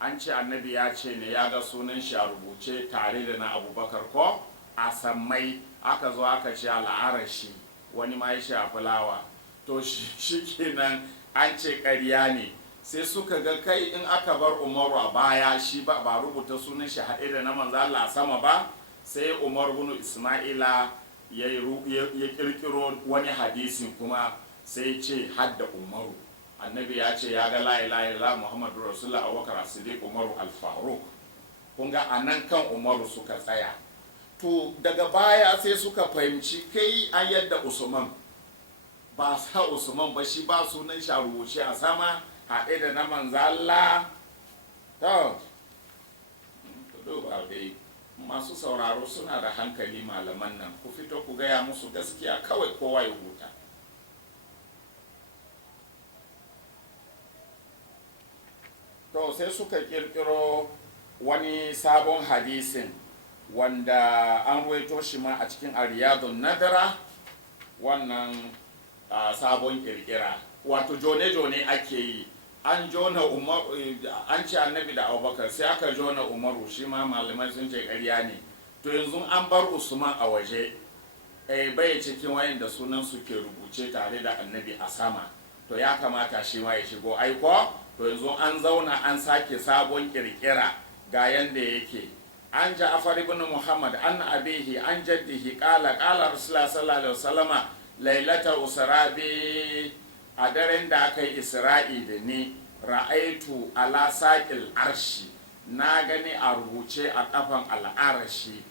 an ce annabi ya ce ne ya ga sunan shi a rubuce tare da na Abubakar ko a sammai, aka zo aka ce al'arashi, wani ma ya ce a fulawa. To shi kenan an ce ƙarya ne, sai suka ga kai in aka bar Umaru a baya, shi ba rubuta sunan shi haɗe da na manzo Allah a sama ba, sai Umar ibn Ismaila ya kirkiro wani hadisi kuma sai ce hadda Umaru. Annabi ya ce ya ga la ilaha illallah Muhammadu Rasulullah, Abubakar As-Siddiq, Umaru Al-Faruq. Kun ga anan kan Umaru suka tsaya. To daga baya sai suka fahimci kai an yadda Usman, ba sa Usman ba, shi ba sunan shi a rubuce a sama haɗe da na manzo Allah. To duba dai masu sauraro suna da hankali, malaman nan ku fito ku gaya musu gaskiya kawai, kowa ya huta. To sai suka kirkiro wani sabon hadisin wanda an ruwaito shi ma a cikin Riyadun Nadara. Wannan sabon kirkira, wato jone-jone ake yi. An jona Umar, an ce annabi da Abubakar, sai aka jona Umaru, shi ma malamai sun ce ƙarya ne. To yanzu an bar Usman a waje, bai cikin wayanda sunan su ke rubuce tare da annabi a sama, to ya kamata shi ma ya shigo aiko. To yanzu an zauna an sake sabon kirkira ga yanda yake. An Ja'far ibn Muhammad an abihi an jaddihi qala Rasulullah sallallahu alaihi wasallama lailata usrabi, a daren da aka yi isra'i da ni, ra'aitu ala saqil arshi, na gani a rubuce a kafan al'arashi,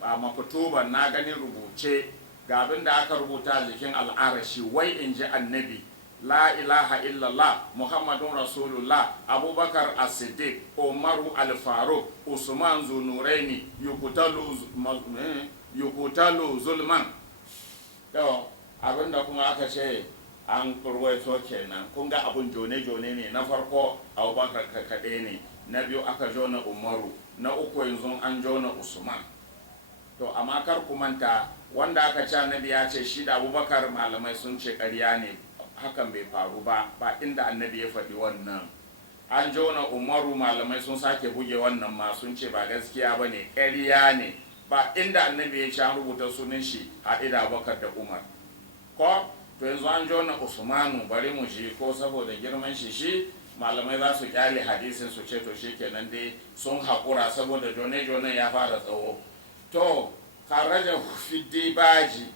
ba makutuban na gani rubuce ga abin da aka rubuta jikin al'arashi, wai in ji annabi, la ilaha illallah muhammadun rasulullah abubakar as-siddiq umaru al-faruq usman zunuraini yukutalu zulman. to abinda kuma aka ce an kurwaito kenan, kun ga abun jone-jone ne. Na farko abubakar kaɗe ne, na biyu aka jona umaru, na uku yanzu an jona usman. to amma kar ku manta, wanda aka ce annabi ya ce shi da abubakar, malamai sun ce ƙarya ne, hakan bai faru ba inda annabi ya faɗi wannan. An jona umaru, malamai sun sake buge wannan ma sun ce ba gaskiya ba ne, ƙarya ne, ba inda annabi ya ce an rubuta sunan shi haɗe da abubakar da umar. ko to yanzu an jona usmanu, bari mu ji ko saboda girman shi malamai za su kyale hadisin su ce to shi kenan dai sun haƙura saboda jone-jone ya fara tsawo. to karaja fi dibaji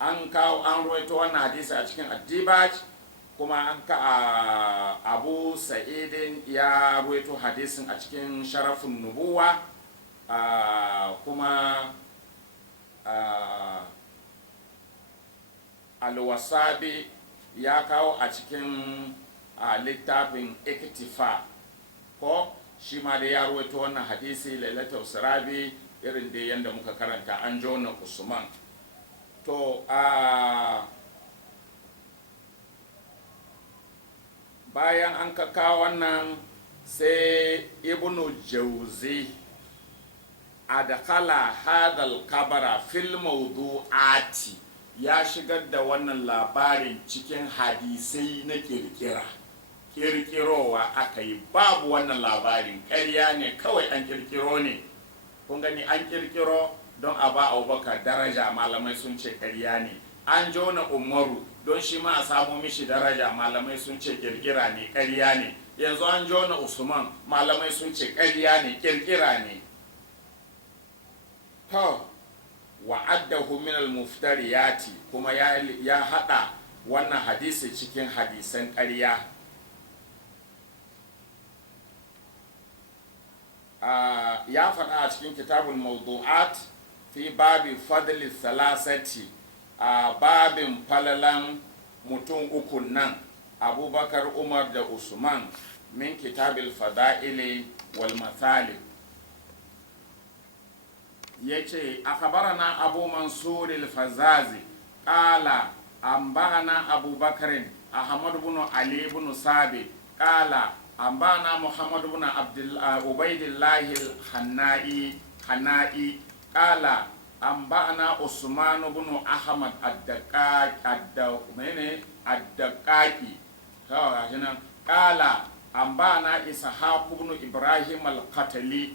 an kawo an ruwaito wannan hadisi a cikin addibaji, kuma an ka abu sa'idin ya ruwaito hadisin a cikin sharafin nubuwa, kuma alwasabi ya kawo a cikin littafin iktifa, ko shi ma da ya ruwaito wannan hadisi lailatul sirabi irin da yanda muka karanta an jona usman. to bayan an kaka wannan sai ibnu jauzi adakala hadal kabara fil mawdu'ati, ya shigar da wannan labarin cikin hadisai na kirkirowa aka yi, babu wannan labarin, ƙarya ne kawai, an kirkiro ne. kun gani an kirkiro don a ba abubakar daraja, malamai sun ce ƙarya ne. An jona umaru don shi ma a samu mishi daraja, malamai sun ce kirkira ne, ƙarya ne. Yanzu an jona usman, malamai sun ce ƙarya ne, kirkira ne. to wa'addahu min al-muftariyati, kuma ya hada wannan hadisi cikin hadisan ƙarya. ya faɗa a cikin kitabul mawdu'at fi babi fadli salasati, a babin falalan mutum uku nan, abubakar, umar da usman, min kitabil fada'ili wal mathali. yace akhbarana abu mansur al-fazazi qala anba'ana abubakarin ahmad ibn ali ibn sabi qala anba'ana muhammad ibn ubaidillah al-hanai qala anba'ana usman ibn ahmad ad-daqaqi qala anba'ana ishaq ibn ibrahim al-qatli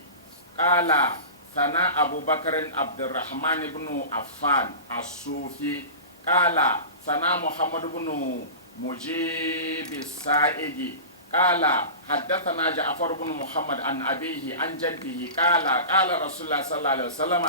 qala sana abubakarin abdurrahman ibn affan as-sufi qala sana muhammad ibn mujib as-sa'idi qala haddathana ja'far ibn muhammad an abihi an jaddihi qala rasulullah sallallahu alaihi wasallam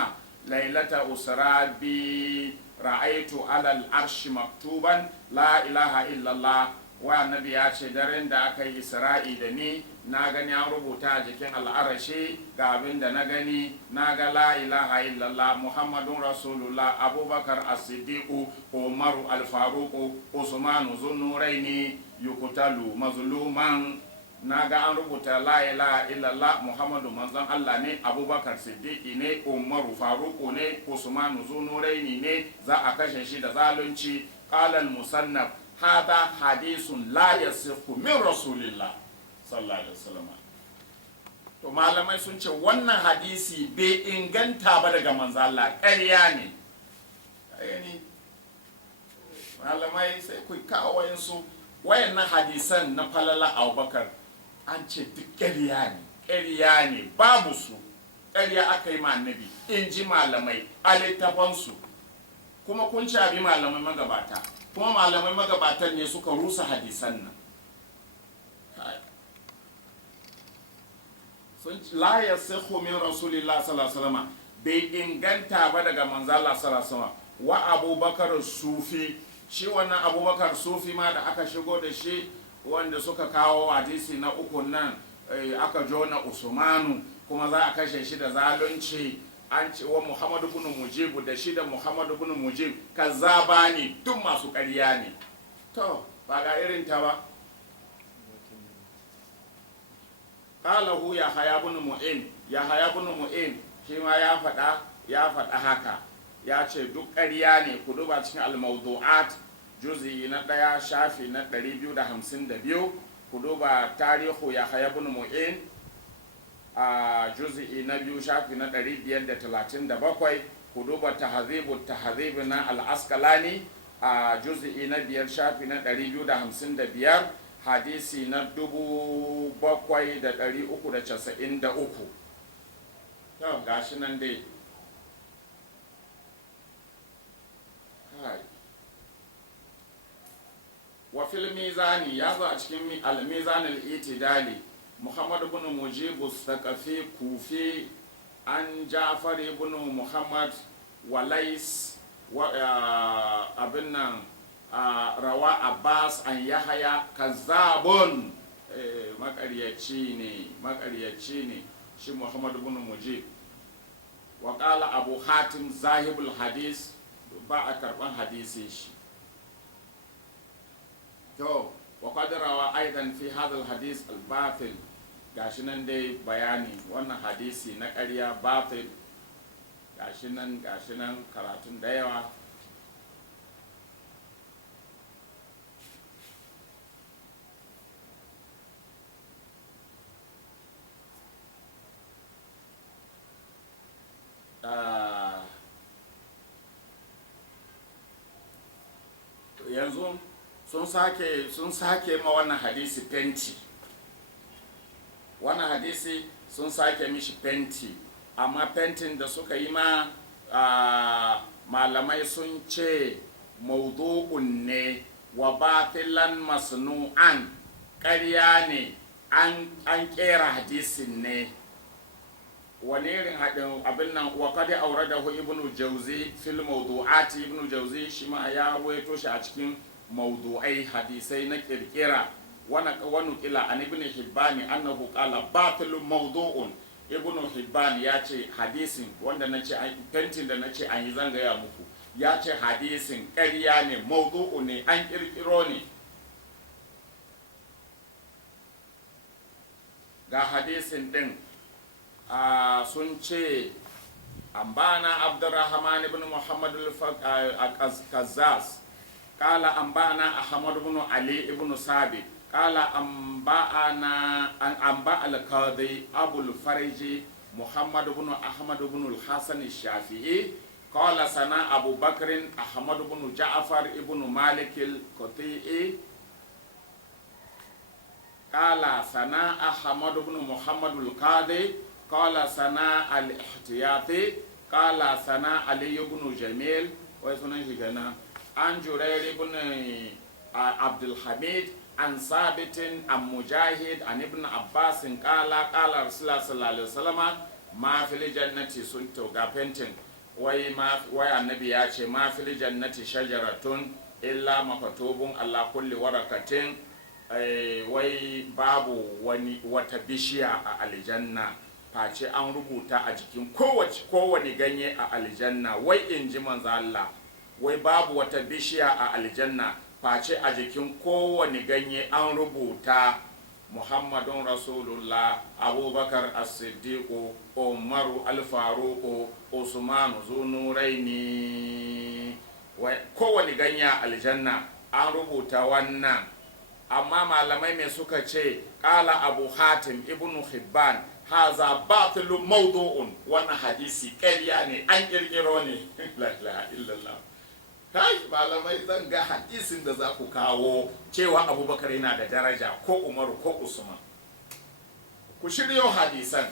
lailata usra bi ra'aytu ala al-arsh maktuban la ilaha illallah, wa annabi ya ce daren da aka yi isra'i da ni na gani an rubuta a jikin al'arashi ga abin da na gani, na ga la ilaha illallah muhammadun rasulullah abubakar as-siddiqu umaru al-faruqu usmanu zunnuraini yukutalu mazluman. na ga an rubuta la ilaha illallah muhammadu manzon Allah ne, abubakar siddiqi ne, umaru faruqu ne, usmanu zunnuraini ne, za a kashe shi da zalunci. qala al-musannaf hada hadisun la yasihu min rasulillah sallallahu alaihi wasallam. to malamai sun ce wannan hadisi bai inganta ba daga manzo Allah, ƙarya ne. malamai sai ku kawo wayannan hadisan na falala Abubakar, an ce duk ƙarya ne, babu su, ƙarya aka yi ma annabi in ji malamai a littafansu. kuma kun ci abi malamai magabata, kuma malamai magabatan ne suka rusa hadisan nan. Sun la yasihu min rasulillah sallallahu alaihi wasallam, bai inganta ba daga manzo Allah sallallahu alaihi wasallam. Wa Abubakar Sufi, shi wannan Abubakar Sufi ma da aka shigo da shi, wanda suka kawo hadisi na uku nan, aka jona Usmanu kuma za a kashe shi da zalunci, an ce wa Muhammadu ibn Mujib da shi da Muhammadu ibn Mujib kazzaba ne, duk masu ƙarya ne. To ba ga irin ta ba. Qalahu Yahya ibn Mu'in, Yahya ibn Mu'in shi ma ya faɗa haka, ya ce duk ƙarya ne. Ku duba cikin al-mawdu'at juz'i na 1 shafi na 252, ku duba tarihu Yahya ibn Mu'in a juz'i na 2 shafi na 537, ku duba tahzib na al-Asqalani a juz'i na 5 shafi na 255, hadisi na 7393. Yau gashi nan dai. Wa fil mizani, ya zo a cikin al-mizan al-itidali, Muhammad ibn Mujib al-Thaqafi Kufi an Ja'far ibn Muhammad wa Lais wa abin nan rawa Abbas an Yahya kazzabun, makaryaci ne shi Muhammad ibn Mujib. Wa qala Abu Hatim zahibul hadis, ba a karban hadisin shi. To wa qad rawa aidan fi hadha al-hadis al-batil, gashi nan dai bayani wannan hadisi na ƙarya batil, gashi nan karatun da yawa. Yanzu sun sake ma wannan hadisi fenti, wannan hadisi sun sake mishi fenti, amma fentin da suka yi ma malamai sun ce maudu'un ne wa batilan masnu'an, ƙarya ne, an kera hadisin ne. Wani irin haɗin abin nan, wa kada aure da ibnu jauzi fil mawdu'ati, ibnu jauzi shi ma ya waito shi a cikin mawdu'ai, hadisai na kirkira. Wani kila an ibn Hibban annahu qala batilun mawdu'un, ibnu Hibban ya ce hadisin wanda nace fentin da nace an yi zangaya muku, ya ce hadisin ƙarya ne, mawdu'u ne, an kirkiro ne. Ga hadisin din sun ce ambana Abdurrahman ibn Muhammad al-Kazzaz qala ambana Ahmad ibn Ali ibn Sabit qala ambana al-Qadi Abu al-Farij Muhammad ibn Ahmad ibn al-Hasan al-Shafi'i qala sana Abu Bakr Ahmad ibn Ja'far ibn Malik al-Qati'i qala sana Ahmad ibn Muhammad al-Qadi qala sana al-Ihtiyati qala sana Ali ibn Jamil, wai sunan shi kenan, an Jurair ibn Abdul Hamid an Sabitin an Mujahid an Ibn Abbas qala Rasulullah sallallahu alaihi wasallam ma fil jannati, sun to ga fentin, wai annabi ya ce ma fil jannati shajaratun illa makatubun ala kulli warakatin, wai babu wata bishiya a aljanna face an rubuta a jikin kowane ganye a aljanna, wai in ji manzo Allah, wai babu wata bishiya a aljanna face a jikin kowane ganye an rubuta Muhammadun Rasulullah, Abubakar As-Siddiq, Umaru Al-Faruq, Usman Zunuraini, wai kowane ganye a aljanna an rubuta wannan. Amma malamai mai suka ce qala Abu Hatim ibn Hibban haza batilun mawdu'un, wannan hadisi ƙarya ne, an kirkiro ne. La ilaha illallah. Kai malamai, zan ga hadisin da za ku kawo cewa Abubakar yana da daraja ko Umaru ko Usman, ku shiryo hadisan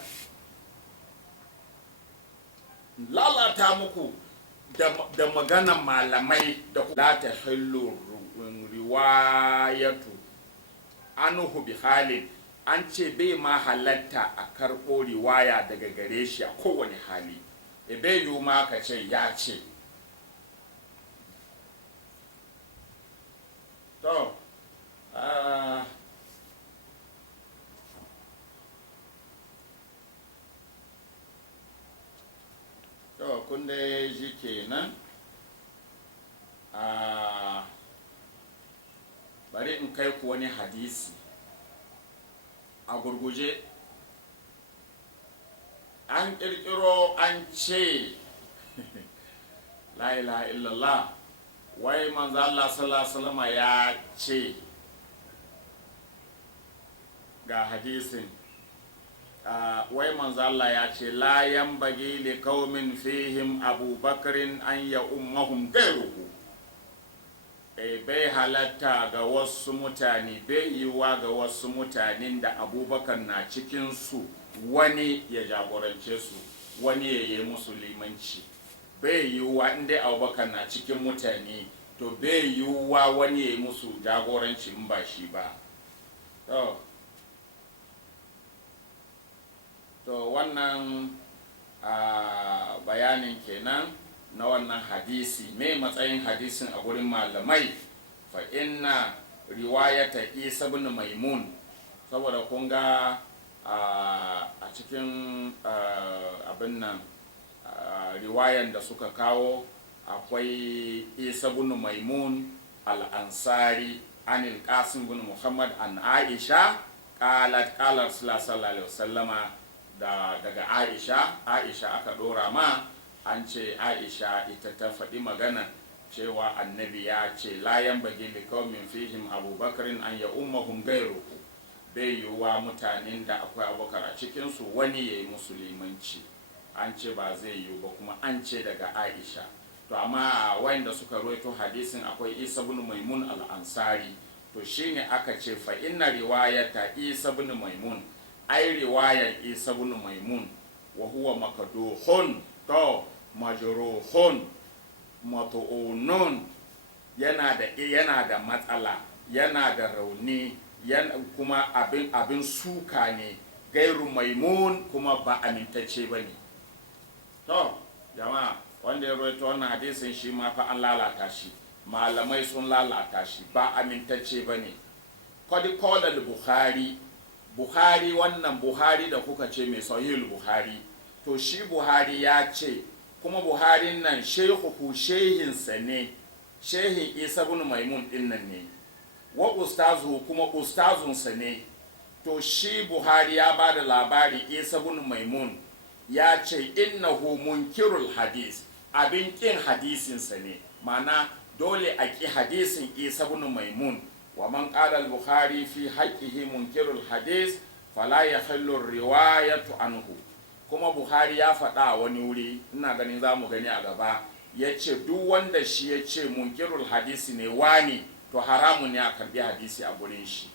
lalata muku da maganan malamai da la ta hillu riwayatu anhu bi halin, an ce bai ma halatta a karɓo riwaya daga gare shi a kowane hali, bai yiwu ma ka ce ya ce. To kun da ji kenan, bari in kai ku wani hadisi a gurguje. An ƙirƙiro an ce la ilaha illallah, wai manzo Allah sallallahu alaihi wasallam ya ce ga hadisin, wai manzo Allah ya ce la yanbaghi li qaumin fihim abubakarin an ya ummahum gairuhu, bai halatta ga wasu mutane, bai yiwuwa ga wasu mutanen da abubakar na cikinsu wani ya jagorance su, wani ya yi musu limanci. Bai yiwuwa inda abubakar na cikin mutane, to bai yiwuwa wani ya yi musu jagoranci in ba shi ba. To wannan bayanin kenan na wannan hadisi. Me matsayin hadisin a gurin malamai? Fa inna riwayata Isa ibn Maimun, saboda kun ga a cikin abin nan riwayan da suka kawo akwai Isa ibn Maimun al-Ansari anil Qasim ibn Muhammad an Aisha qalat sallallahu alaihi wasallama, daga Aisha aka dora ma, an ce Aisha ita ta faɗi magana cewa annabi ya ce la yanbaghi li qaumin fihim abubakarin an ya ummahum gairuhu, bai yiwuwa mutanen da akwai abubakar a cikinsu wani ya yi musulmanci. An ce ba zai yiwu ba, kuma an ce daga Aisha. To amma wayanda suka ruwaito hadisin akwai Isa ibn Maimun al-Ansari, to shine aka ce fa inna riwayata Isa ibn Maimun, ai riwayar Isa ibn Maimun wa huwa makaduhun, to majruhun matu'unun, yana da matsala, yana da rauni, kuma abin suka ne, gairu maimun, kuma ba amintacce bane. To jama'a, wanda ya rawaito wannan hadisin shi ma fa an lalata shi, malamai sun lalata shi, ba amintacce bane. Qad qala al-Bukhari, wannan Buhari da kuka ce mai sahih Buhari, to shi Buhari ya ce, kuma Buharin nan shehinsa ne, shehin Isa ibn Maimun din nan ne, wa ustazu kuma ustazunsa ne. To shi Buhari ya ba da labari Isa ibn Maimun ya ce innahu munkirul hadis, abin kin hadisinsa ne, mana dole a ki hadisin Isa ibn Maimun. Wa man qala al-Bukhari fi haqqihi munkirul hadis fala yahillu riwayatu anhu. Kuma Buhari ya faɗa wani wuri, ina ganin za mu gani a gaba, ya ce duk wanda shi ya ce munkirul hadisi ne wani, to haramun ne a karbi hadisi a gurin shi.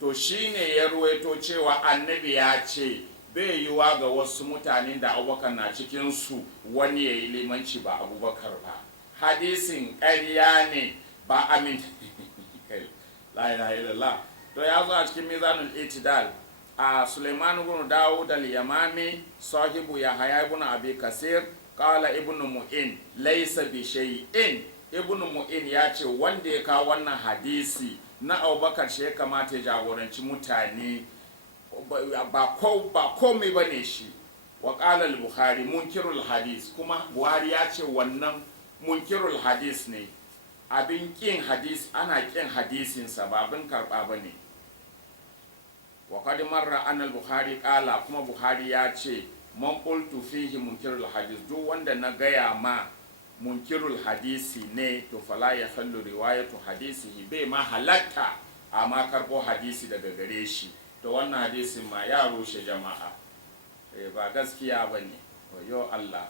To shi ne ya ruwaito cewa annabi ya ce bai yiwa ga wasu mutanen da abubakar na cikinsu wani ya yi limanci ba abubakar ba. Hadisin ƙarya ne, ba amin. La ilaha illallah. To ya zo a cikin mizanul itidal, a Suleiman ibn Dawud al-Yamami sahibu Yahya ibn Abi Kasir qala ibn Mu'in laysa bi shay'in. Ibn Mu'in ya ce wanda ya kawo wannan hadisi na Abubakar shi ya kamata ya jagoranci mutane, ba komai bane shi. Wa qala al-Bukhari munkirul hadis, kuma Buhari ya ce wannan munkirul hadis ne, abin kin hadis, ana kin hadisinsa, ba abin karba bane. Wa qad marra an al-Bukhari qala, kuma Buhari ya ce man qultu fihi munkirul hadis, duk wanda na gaya ma munkirul hadisi ne, to fala ya hallu riwayatu hadisihi, bai ma halatta amma karbo hadisi daga gare shi. To wannan hadisin ma ya rushe jama'a, ba gaskiya bane, wayo Allah.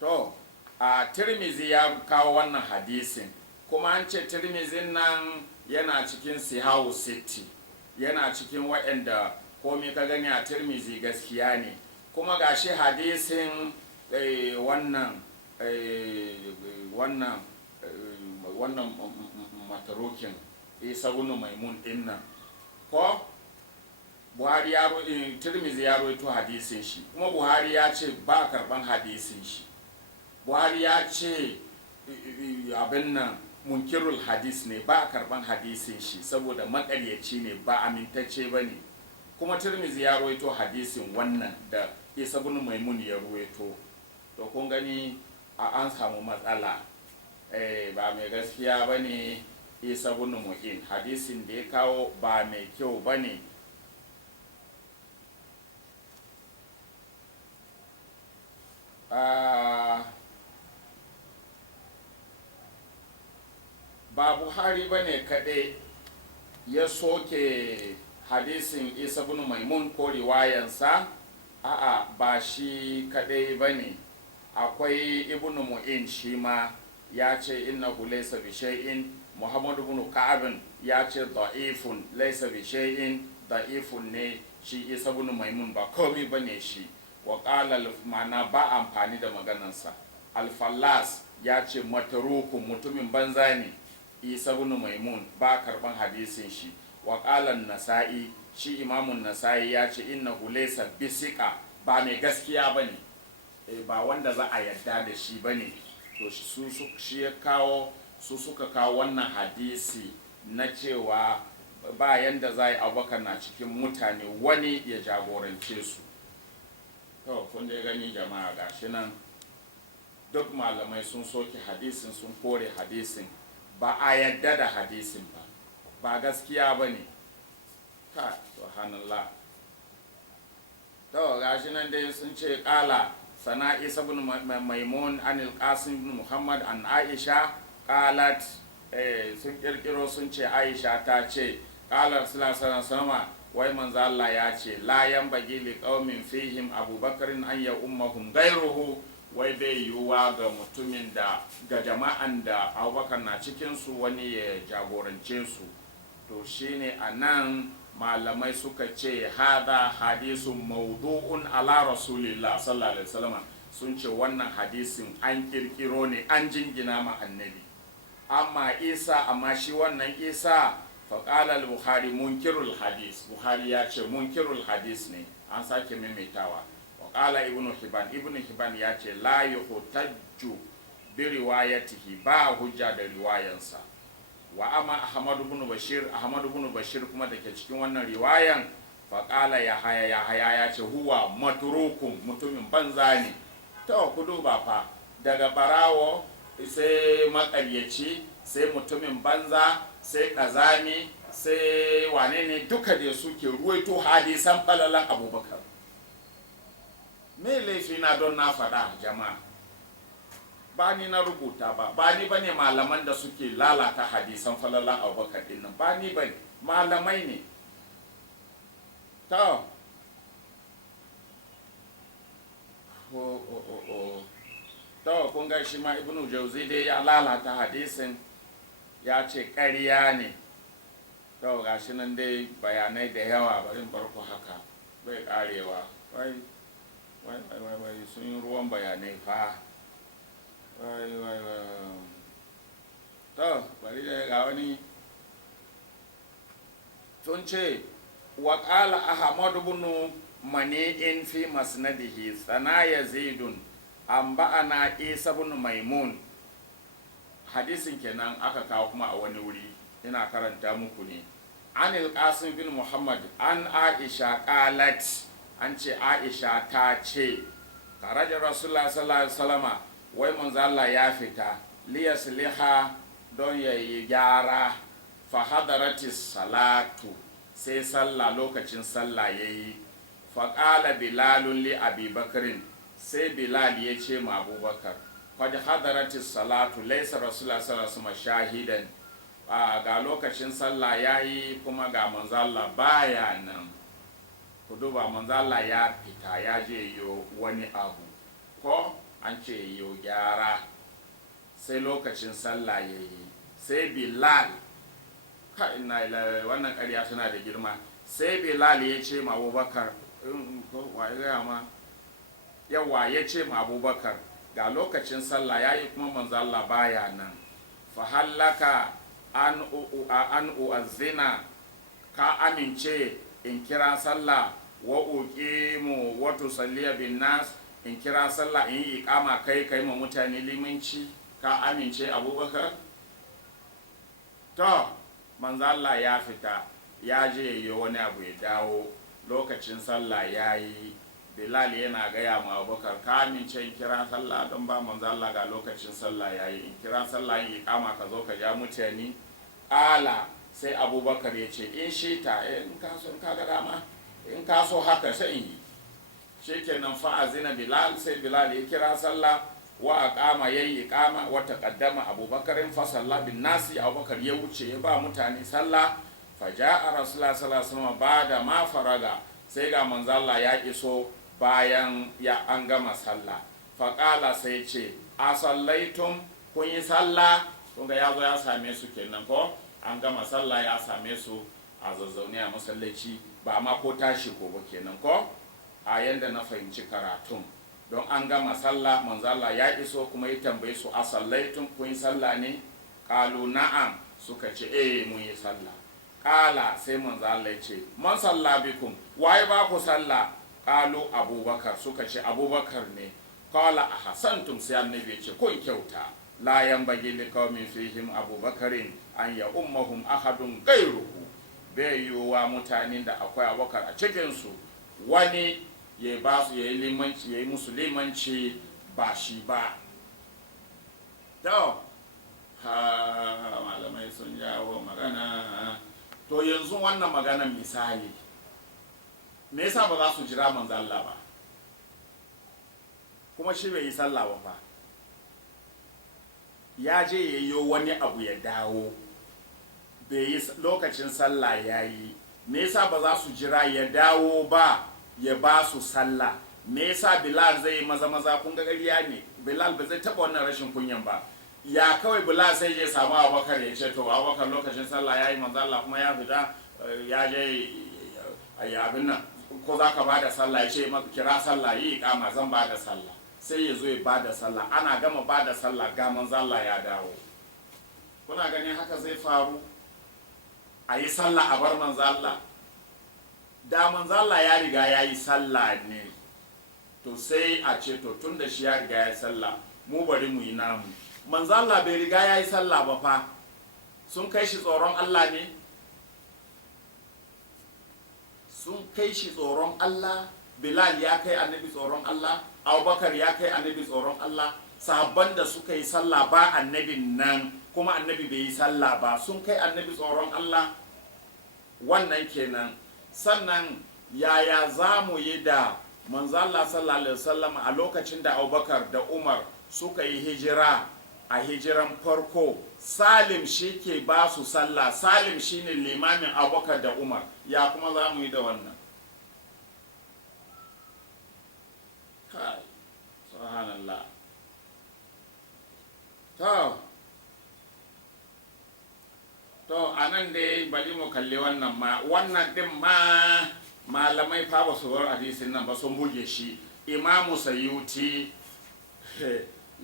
To a Tirmizi ya kawo wannan hadisin, kuma an ce Tirmizin nan yana cikin Sihahu Sitti, yana cikin waɗanda komai ka gani a Tirmizi gaskiya ne. Kuma gashi hadisin wannan wannan wannan matarokin isa ibn maimun din nan ko buhari ya tirmizi ya rawaito hadisin shi kuma buhari ya ce ba karban hadisin shi buhari ya ce abin nan munkirul hadis ne ba karban hadisin shi saboda makaryaci ne ba amintacce ba ne kuma tirmizi ya rawaito hadisin wannan da isa ibn maimun ya rawaito to kun gani an samu matsala ba mai gaskiya ba ne isa ibn mu'in hadisin da ya kawo ba mai kyau ba ne ba buhari ba ne kaɗai ya soke hadisin isa ibn maimun ko riwayansa a'a ba shi kaɗai ba ne akwai ibn mu'in shi ma ya ce innahu laysa bi shay'in muhammad ibn ka'ab ya ce da'ifun laysa bi shay'in da'ifun ne shi isa ibn maimun ba komai bane shi wa qala ma'ana ba amfani da maganarsa al-fallas ya ce matrukun mutumin banza ne isa ibn maimun ba karban hadisin shi wa qala an-nasa'i shi imamun nasa'i ya ce innahu laysa bisika ba mai gaskiya bane ba wanda za a yadda da shi bane to shi ya kawo su suka kawo wannan hadisi na cewa ba yanda za a yi abubakar na cikin mutane wani ya jagorance su to kun dai gani jama'a gashi nan duk malamai sun soke hadisin sun kore hadisin ba a yadda da hadisin ba gaskiya ba ne ka subhanallah to gashi nan dai sun ce kala sana isa ibn maimun anil qasim ibn muhammad an aisha qalat sun kirkiro sun ce aisha ta ce qala sallallahu wai manzo Allah ya ce la yanbaghi li qaumin fihim abubakarin an ya ummahum ghayruhu wai bai yiwuwa ga mutumin da ga jama'an da abubakar na cikin su wani ya jagorance su to shine anan malamai suka ce hada hadisun maudu'un ala rasulillah sallallahu alaihi wasallam sun ce wannan hadisin an kirkiro ne an jingina ma annabi amma isa amma shi wannan isa faƙala al-bukhari munkirul hadis buhari ya ce munkirul hadis ne an sake maimaitawa waƙala ibnu hibban ya ce la yuhtajju bi riwayatihi ba hujja da riwayansa wa amma ahmad ibn bashir kuma dake cikin wannan riwayan faƙala yahaya ya ce huwa matrukun mutumin banza ne to ku duba fa daga barawo sai maƙaryaci sai mutumin banza sai kazami sai wane ne duka da suke ruwaito hadisan falalan abubakar me laifi na don na faɗa jama'a ba ni na rubuta ba ni bane malaman da suke lalata hadisan falalan abubakar din nan ba ni bane malamai ne to kun ga shi ma ibnu jauzi dai ya lalata hadisin ya ce ƙarya ne to ga shi nan dai bayanai da yawa bari barku haka bai karewa wai sun yi ruwan bayanai fa wai to bari da ga wani sun ce wa qala ahmad ibn mani'in fi masnadihi sana yazidun anba'ana isa ibn maimun hadisin kenan aka kawo kuma a wani wuri ina karanta muku ne anil qasim bin muhammad an aisha qalat an ce aisha ta ce karaja rasulullah sallallahu alaihi wasallama wai manzo Allah ya fita liyasliha don yayi gyara fa hadaratis salatu sai sallah lokacin sallah yayi fa qala bilalun li abi bakrin sai bilal ya ce ma abubakar qad hadaratis salatu laysa rasulullah sallallahu alaihi wasallam shahidan ga lokacin sallah yayi kuma ga manzo Allah baya nan ku duba manzo Allah ya fita ya je yo wani abu ko an ce yo gyara sai lokacin sallah yayi sai bilal ka inna ila wannan ƙarya tana da girma sai bilal ya ce ma abubakar ko wai ga ma yawa ya ce ma abubakar ga lokacin sallah ya yi kuma manzo Allah baya nan fa hallaka an uazzina ka amince in kira sallah wa uqimu wa tusalliya bin nas in kira sallah in yi iqama kai ma mutane limanci ka amince abubakar to manzo Allah ya fita ya je yayi wani abu ya dawo lokacin sallah yayi Bilal yana gaya ma Abubakar ka amince in kira sallah don ba manzo Allah ga lokacin sallah yayi in kira sallah in iqama ka zo ka ja mutane ala sai Abubakar ya ce in shi ta in ka so ka ga dama in ka so haka sai in yi shikenan fa azina Bilal sai Bilal ya kira sallah wa aqama yayi iqama wa taqaddama Abubakar fa salla bin nasi Abubakar ya wuce ya ba mutane sallah fa jaa Rasulullah sallallahu alaihi wasallam bada ma faraga sai ga manzo Allah ya iso bayan ya an gama sallah faƙala sai ce a sallaitum kun yi sallah kun ga ya zo ya same su kenan ko an gama sallah ya same su a zazzaune a masallaci ba ma ko tashi ko ba kenan ko a yanda na fahimci karatun don an gama sallah manzo Allah ya iso kuma ya tambaye su a sallaitum kun yi sallah ne qalu na'am suka ce mun yi sallah qala sai manzo Allah ya ce man salla bikum waye ba ku sallah qalu abubakar suka ce abubakar ne qala ahsantum sai annabi ce kun kyauta la yanbaghi liqaumin fihim abubakarin an ya ummahum ahadun ghayruhu bai yiwuwa mutanen da akwai abubakar a cikin su wani ya ba su yayi limanci yayi musulmanci ba shi ba to malamai sun jawo magana to yanzu wannan maganar misali me yasa ba za su jira manzo Allah ba kuma shi bai yi sallah ba fa ya je yayyo wani abu ya dawo bai yi lokacin sallah yayi me yasa ba za su jira ya dawo ba ya ba su sallah me yasa Bilal zai maza kun ga ƙarya ne Bilal ba zai taba wannan rashin kunyan ba ya kawai Bilal sai ya samu Abubakar ya ce to Abubakar lokacin sallah yayi manzo Allah kuma ya fita ya je ayi abin nan ko za ka ba da sallah ya ce maka kira sallah yi iqama zan ba da sallah sai ya zo ya ba da sallah ana gama ba da sallah ga manzo Allah ya dawo kuna ganin haka zai faru a yi sallah a bar manzo Allah da manzo Allah ya riga ya yi sallah ne to sai a ce to tun da shi ya riga ya yi sallah mu bari mu yi namu manzo Allah bai riga ya yi sallah ba fa sun kai shi tsoron Allah ne sun kai shi tsoron Allah Bilal ya kai annabi tsoron Allah Abubakar ya kai annabi tsoron Allah sahabban da suka yi sallah ba annabin nan kuma annabi bai yi sallah ba sun kai annabi tsoron Allah wannan kenan sannan yaya za mu yi da manzo Allah sallallahu alaihi wasallam a lokacin da Abubakar da Umar suka yi hijira a hijiran farko Salim shi ke ba su sallah Salim shine limamin Abubakar da Umar ya kuma za mu yi da wannan kai subhanallah to anan dai bari mu kalli wannan din ma malamai fa ba su bar hadisin nan ba sun buge shi Imamu Sayyuti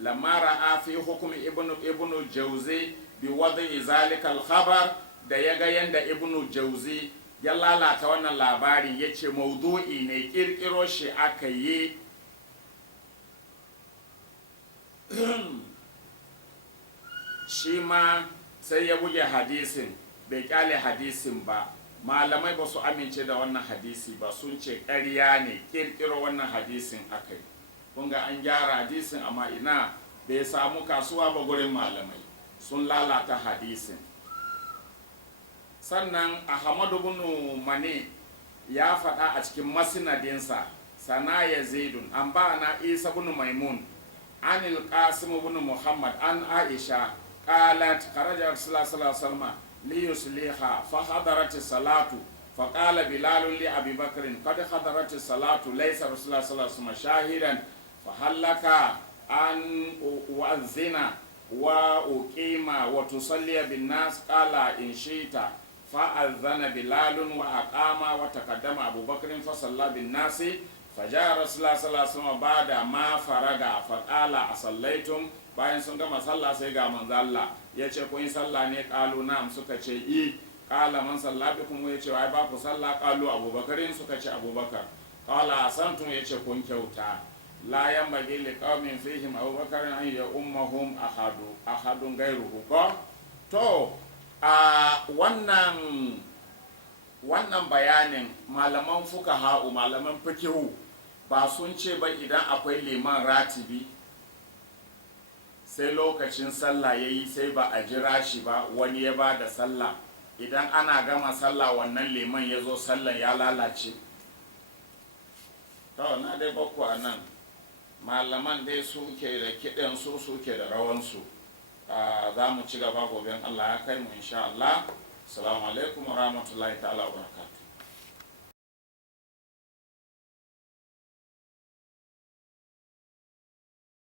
lamma ra'a fi hukm ibnu Jawzi bi wadi zalika al-khabar da yaga yanda ibnu Jawzi ya lalata wannan labari yace maudu'i ne kirkiro shi aka yi shi ma sai ya buge hadisin bai kyale hadisin ba malamai ba su amince da wannan hadisi ba sun ce ƙarya ne kirkiro wannan hadisin aka yi kunga an gyara hadisin amma ina bai samu kasuwa ba gurin malamai sun lalata hadisin sannan Ahmadu bin Mani ya faɗa a cikin masnadinsa sana yazidun an ba na Isa bin Maimun anil Qasim bin Muhammad an Aisha qalat kharaja Rasulullah sallallahu alaihi wasallam li yusliha fa hadarat as-salatu fa qala Bilal li Abi Bakr qad hadarat as-salatu laysa Rasulullah sallallahu alaihi wasallam shahidan fa halaka an u'azzina wa uqima wa tusalli bin nas qala in shi'ta fa azana Bilal wa aqama wa taqaddama Abu Bakr fa salla bin nas faja rasulullah sallallahu alaihi wasallam bada ma faraga faqala asallaitum, bayan sun gama sallah sai ga manzo Allah ya ce kun yi sallah ne, qalu na'am suka ce i, qala man salla bikum, ya ce ai ba ku sallah, qalu abubakarin, suka ce abubakar, qala asantum, ya ce kun kyauta, la yanbaghi liqaumin fihim abubakarin an ya ummahum ahadun gairuhu. Ko to a wannan bayanin malaman fuqaha'u, malaman fikihu ba sun ce ba idan akwai liman ratibi sai lokacin sallah yayi sai ba a jira shi ba, wani ya ba da sallah, idan ana gama sallah wannan liman ya zo sallah ya lalace. To na dai bakku a nan malaman dai suke da kiɗan su, suke da rawansu. Za mu ci gaba gobe Allah ya kai mu insha Allah. Assalamu alaikum wa rahmatullahi ta'ala wa barakatuh.